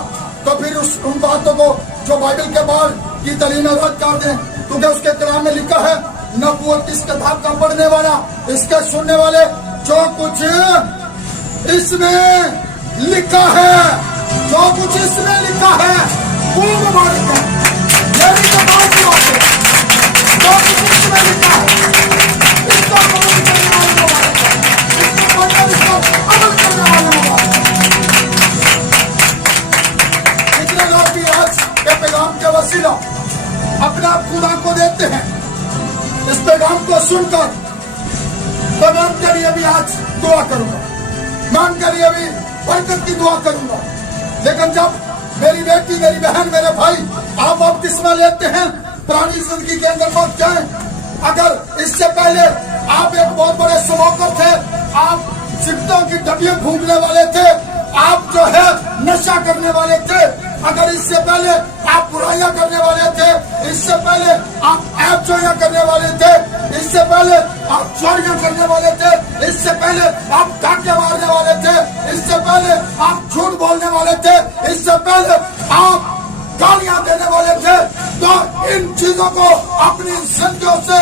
तो फिर उन बातों को जो बाइबल के बाद की तालीम रद्द कर दें, क्योंकि उसके कलाम में लिखा है, नबूवत इस किताब का पढ़ने वाला, इसके सुनने वाले, जो कुछ इसमें लिखा है, जो कुछ इसमें लिखा है वो मुबारक है। मेरी तो बात है, देते हैं इस पैगाम को सुनकर, तो मैं उनके लिए भी आज दुआ करूंगा, मैं उनके लिए भी बरकत की दुआ करूंगा। लेकिन जब मेरी बेटी, मेरी बहन, मेरे भाई, आप बपतिस्मा लेते हैं, पुरानी जिंदगी के अंदर मत जाएं। अगर इससे पहले आप एक बहुत बड़े स्मोकर थे, आप सिगरेटों की डब्बियां फूंकने वाले थे, आप जो है नशा करने वाले थे, अगर इससे पहले आप बुराइयां करने वाले थे, इससे पहले आप ऐप चोरियां करने वाले थे, इससे पहले आप चोरियां करने वाले थे, इससे पहले आप डाके मारने वाले थे, इससे पहले आप झूठ बोलने वाले थे, इससे पहले आप गालियां देने वाले थे, तो इन चीजों को अपनी जिंदगियों से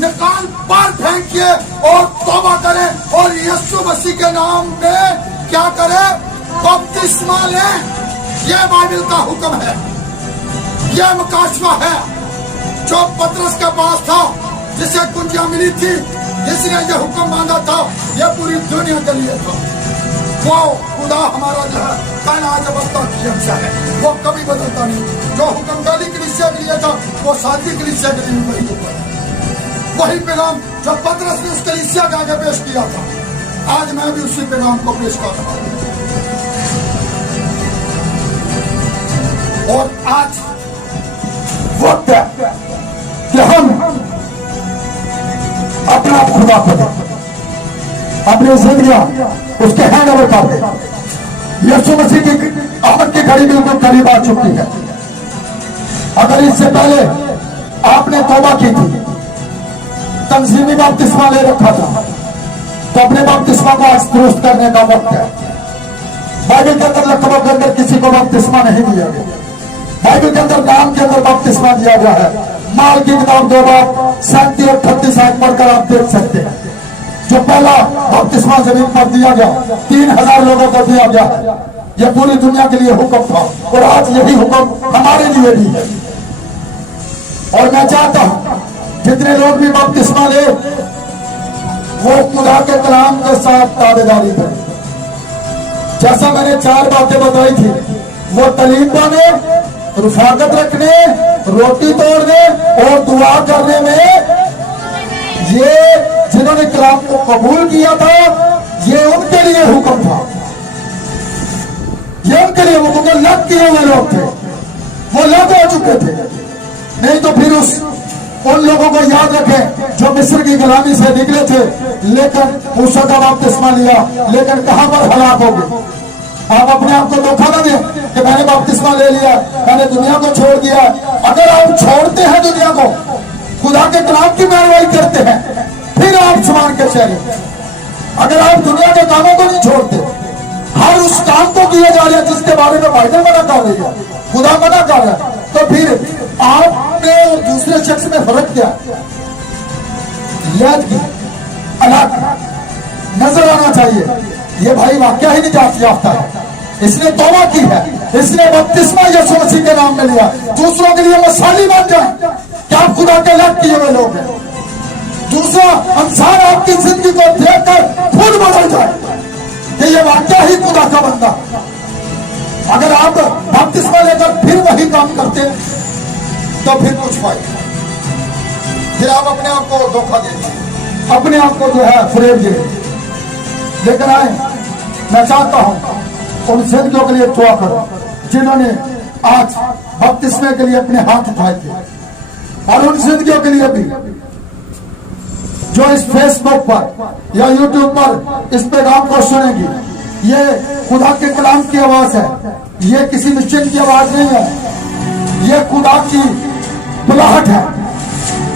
निकाल बाहर फेंकिए और तौबा करें और यीशु मसीह के नाम में क्या करें? बपतिस्मा लें। यह बाइबल का हुक्म है, यह मुकाशवा है जो पतरस के पास था, जिसे कुंजियां मिली थी, जिसने यह हुक्म मांगा था, यह पूरी दुनिया के लिए था। वो खुदा हमारा जो है कहना जबरता की है, वो कभी बदलता नहीं। जो हुक्म गाली कलीसिया के लिए था, वो सादी कलीसिया के लिए वही हुक्म है, वही पैगाम जो पतरस ने उस कलीसिया के आगे पेश किया था, आज मैं भी उसी पैगाम को पेश कर रहा हूं। और आज वक्त है कि हम अपना खुदा को अपनी जिंदगियां उसके हैंड ओवर कर दें। यीशु मसीह की आमद की घड़ी बिल्कुल करीब आ चुकी है। अगर इससे पहले आपने तौबा की थी, तंजीमी बपतिस्मा ले रखा था, तो अपने बपतिस्मा को आज दुरुस्त करने का वक्त है। बाइबल के अंदर लकबों के अंदर किसी को बपतिस्मा नहीं दिया गया, बाइबल के अंदर नाम के अंदर बपतिस्मा दिया गया है। माल की किताब 2 बाब 37 और 38 आयत पढ़कर आप देख सकते हैं। जो पहला बपतिस्मा जमीन पर दिया गया, 3000 लोगों को दिया गया है। यह पूरी दुनिया के लिए हुक्म था और आज यही हुक्म हमारे लिए भी है। और मैं चाहता हूं जितने लोग भी बपतिस्मा ले, वो खुदा के कलाम के साथ ताबेदारी करें। जैसा मैंने 4 बातें बताई थी, वो तलीम पाने, रुफाकत रखने, रोटी तोड़ने और दुआ करने में, ये जिन्होंने कलाम को कबूल किया था, ये उनके लिए हुक्म था, ये उनके लिए वो क्योंकि लग किए हुए लोग थे, वो लग हो चुके थे। नहीं तो फिर उन लोगों को याद रखें जो मिस्र की गुलामी से निकले थे, लेकिन मूसा का बपतिस्मा लिया, लेकिन कहां पर हलाक हो गए। आप अपने आप को धोखा न दें कि मैंने बपतिस्मा ले लिया, मैंने दुनिया को छोड़ दिया। अगर आप छोड़ते हैं दुनिया को, खुदा के कलाम की पैरवी करते हैं, फिर आप समान के चले। अगर आप दुनिया के कामों को नहीं छोड़ते, हर उस काम को किया जा रहा है जिसके बारे में बाइबल मना कर रही है, खुदा मना कर रहा है, तो फिर आप में और दूसरे शख्स में फर्क क्या? याद की अलग नजर आना चाहिए। ये भाई वाकया ही निजात याफ्ता है, इसने तौबा की है, इसने बपतिस्मा यीशु मसीह के नाम में लिया। दूसरों के लिए मसाली बन जाए क्या आप खुदा के लग किए हुए लोग हैं। दूसरा इंसान आपकी जिंदगी को देखकर खुद बदल जाए कि ये वाकया ही खुदा का बंदा। अगर आप बपतिस्मा लेकर फिर वही काम करते तो फिर कुछ फायदा, फिर आप अपने आप को धोखा देंगे, अपने आप को जो है फरेब देंगे। लेकिन आए, मैं चाहता हूं उन जिंदगियों के लिए दुआ करो जिन्होंने आज बपतिस्मे के लिए अपने हाथ उठाए थे, और उन जिंदगियों के लिए भी जो इस फेसबुक पर या यूट्यूब पर इस पैगाम को सुनेगी। ये खुदा के कलाम की आवाज है, ये किसी मिशन की आवाज नहीं है, ये खुदा की बुलाहट है।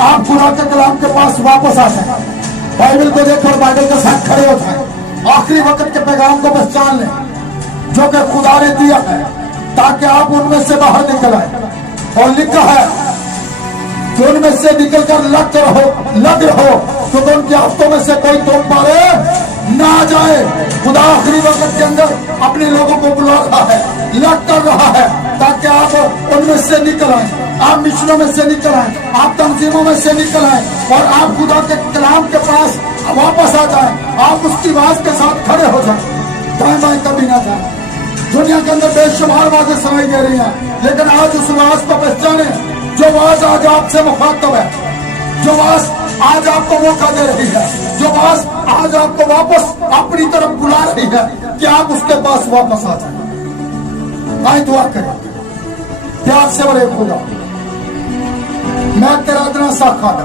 आप खुदा के कलाम के पास वापस आ जाए, बाइबल को देखकर बाइबल के साथ खड़े हो जाए, आखिरी वक्त के पैगाम को पहचान लें जो कि खुदा ने दिया है, ताकि आप उनमें से बाहर निकल आए। और लिखा है कि उनमें से निकलकर लग रहो क्योंकि उनके हाथों में से कोई तुम पारे ना आ जाए। खुदा आखिरी वक्त के अंदर अपने लोगों को बुला रहा है, लग कर रहा है, ताकि आप उनमें से निकल आए, आप मिशनों में से निकल आए, आप तंजीमों में से निकल आए और आप खुदा के कलाम के पास वापस आ जाए। आप उसकी आवाज के साथ खड़े हो जाए, दाएं बाएं कभी ना जाए। दुनिया के अंदर बेशुमार बातें सुनाई दे रही हैं, लेकिन आज उस आवाज को पहचाने जो आवाज आज आपसे मुखातब है, जो आवाज आज आपको मौका दे रही है, जो आवाज आज आपको वापस अपनी तरफ बुला रही है कि आप उसके पास वापस आ जाए। आए दुआ करें। प्यार से बड़े खुदा, मैं तेरा इतना सा खादा,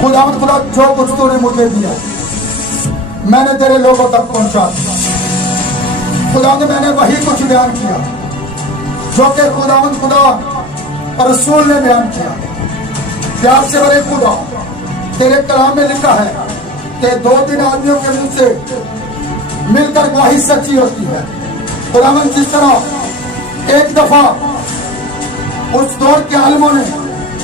खुदावंद खुदा जो कुछ तूने मुझे दिया मैंने तेरे लोगों तक पहुंचा दिया। खुदावंद मैंने वही कुछ बयान किया जो कि खुदावंद खुदा रसूल ने बयान किया। प्यार से बड़े खुदा, तेरे कलाम में लिखा है कि 2-3 आदमियों के मुंह से मिलकर गवाही सच्ची होती है। खुदावंद जिस तरह एक दफा उस दौर के आलिमों ने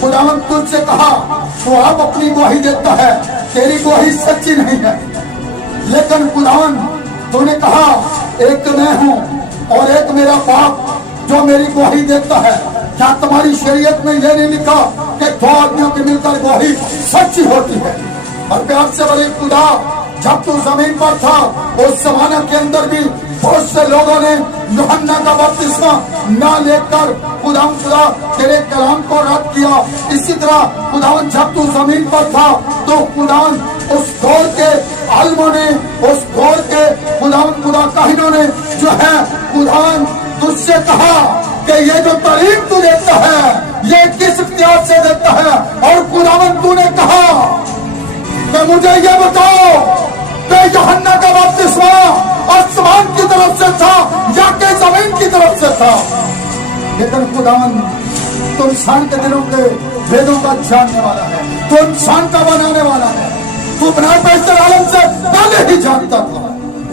खुदावंद तुझसे कहा तो आप अपनी गवाही देता है, तेरी गवाही सच्ची नहीं है, लेकिन खुदावंद तूने कहा एक मैं हूं और एक मेरा बाप जो मेरी गवाही देता है। क्या तुम्हारी शरीयत में यह नहीं लिखा कि 2 आदमियों की मिलकर गवाही सच्ची होती है? और प्यार से बड़े खुदा, जब तू जमीन पर था उस जमाने के अंदर भी बहुत से लोगों ने यूहन्ना का बपतिस्मा न लेकर खुदा तेरे कलाम को रद्द किया। इसी तरह खुदावन जब तू जमीन पर था तो खुदावन उस दौर के आलिमों ने, उस दौर के खुदा काहिनों ने जो है खुदावन तुझसे कहा कि ये जो तालीम तू देता है ये किस इख्तियार से देता है? और खुदावन तूने कहा कि मुझे ये बताओ कि यूहन्ना का बपतिस्मा आसमान की तरफ से था या कि जमीन की तरफ से था? लेकिन खुदावन तो इंसान के दिलों के वेदों का जानने वाला है, तो इंसान का बनाने वाला है, तू बनाए पैसे आलम से पहले ही जानता था।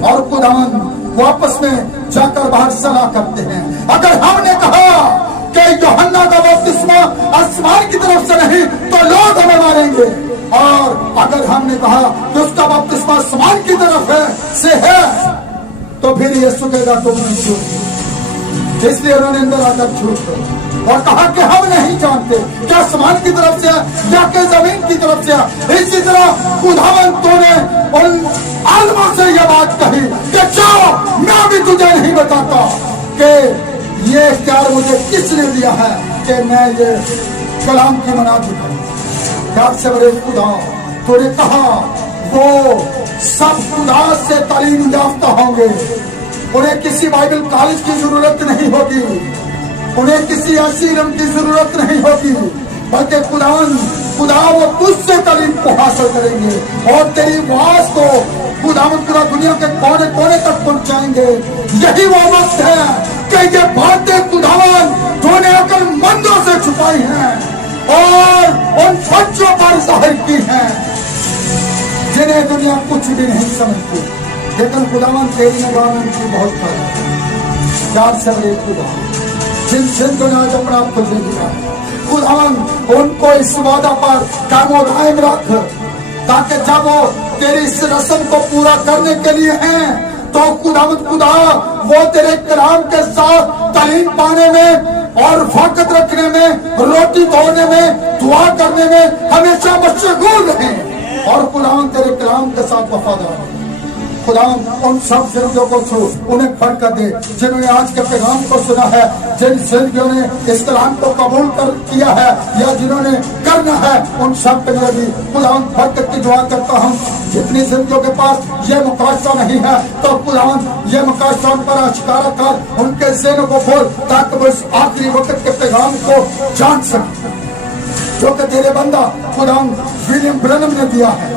और खुदावन वापस में जाकर बाहर सलाह करते हैं, अगर हमने कहा कि यूहन्ना का बपतिस्मा आसमान की तरफ से नहीं तो लोग हमें मारेंगे, और अगर हमने कहा कि उसका बपतिस्मा आसमान की तरफ से है तो फिर यीशु कहेगा तुमने झूठ। इसलिए उन्होंने अंदर आकर झूठ और कहा कि हम नहीं जानते क्या आसमान की तरफ से या कि जमीन की तरफ से। इसी तरह खुदावन तूने उन आलिमों से यह बात कही कि जाओ, मैं भी तुझे नहीं बताता कि ये इख्तियार मुझे किसने दिया है कि मैं ये कलाम की मनादी करूं। प्यार से बड़े खुदा, तूने कहा वो सब खुदा से तालीम याफ्ता होंगे, उन्हें किसी बाइबल कॉलेज की जरूरत नहीं होगी, उन्हें किसी ऐसी इल्म की जरूरत नहीं होगी, बल्कि खुदा वो तुझसे तालीम को हासिल करेंगे और तेरी आवाज को खुदावन पूरा दुनिया के कोने कोने तक पहुंचाएंगे। यही वो वक्त है कि ये बातें खुदावन तूने अक्लमंदों से छुपाई हैं और उन बच्चों पर जाहिर की हैं जिन्हें दुनिया कुछ भी नहीं समझती, लेकिन खुदावन तेरी निगाह में उनकी बहुत कदर। प्यार से बड़े खुदा, जिन जिंदों ने आज अपना आप तुझे दिया है खुदावन, उनको इस वादा पर कायम और दायम रख, ताकि जब वो तेरी इस रस्म को पूरा करने के लिए हैं तो खुदा वो तेरे कलाम के साथ तालीम पाने में और वक़्त रखने में, रोटी तोड़ने में, दुआ करने में हमेशा मशगूल रहें और खुदावन तेरे कलाम के साथ वफादार। खुदावन उन सब जिंदगियों को छू, उन्हें फर्क कर दे जिन्होंने आज के पैगाम को सुना है, जिन जिंदगियों ने इस कलाम को कबूल कर किया है या जिन्होंने करना है, उन सब के लिए भी खुदावन बरकत की दुआ करता हूँ। जितनी जिंदगियों के पास ये मुकाशा नहीं है तो खुदावन ये मुकाशा उन पर आश्कारा कर, उनके ज़हनों को खोल ताकि वो इस आखिरी वक्त के पैगाम को जान सके जो कि तेरे बंदा खुदावन विलियम ब्रनम ने दिया है।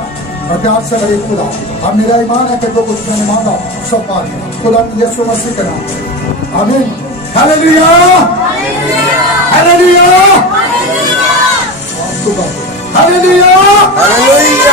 और प्यार से बड़े खुदा, अब मेरा ईमान है कि जो कुछ मैंने मांगा सब पा लिया खुदा यीशु मसीह के नाम, आमीन। Hallelujah, hallelujah, hallelujah, hallelujah.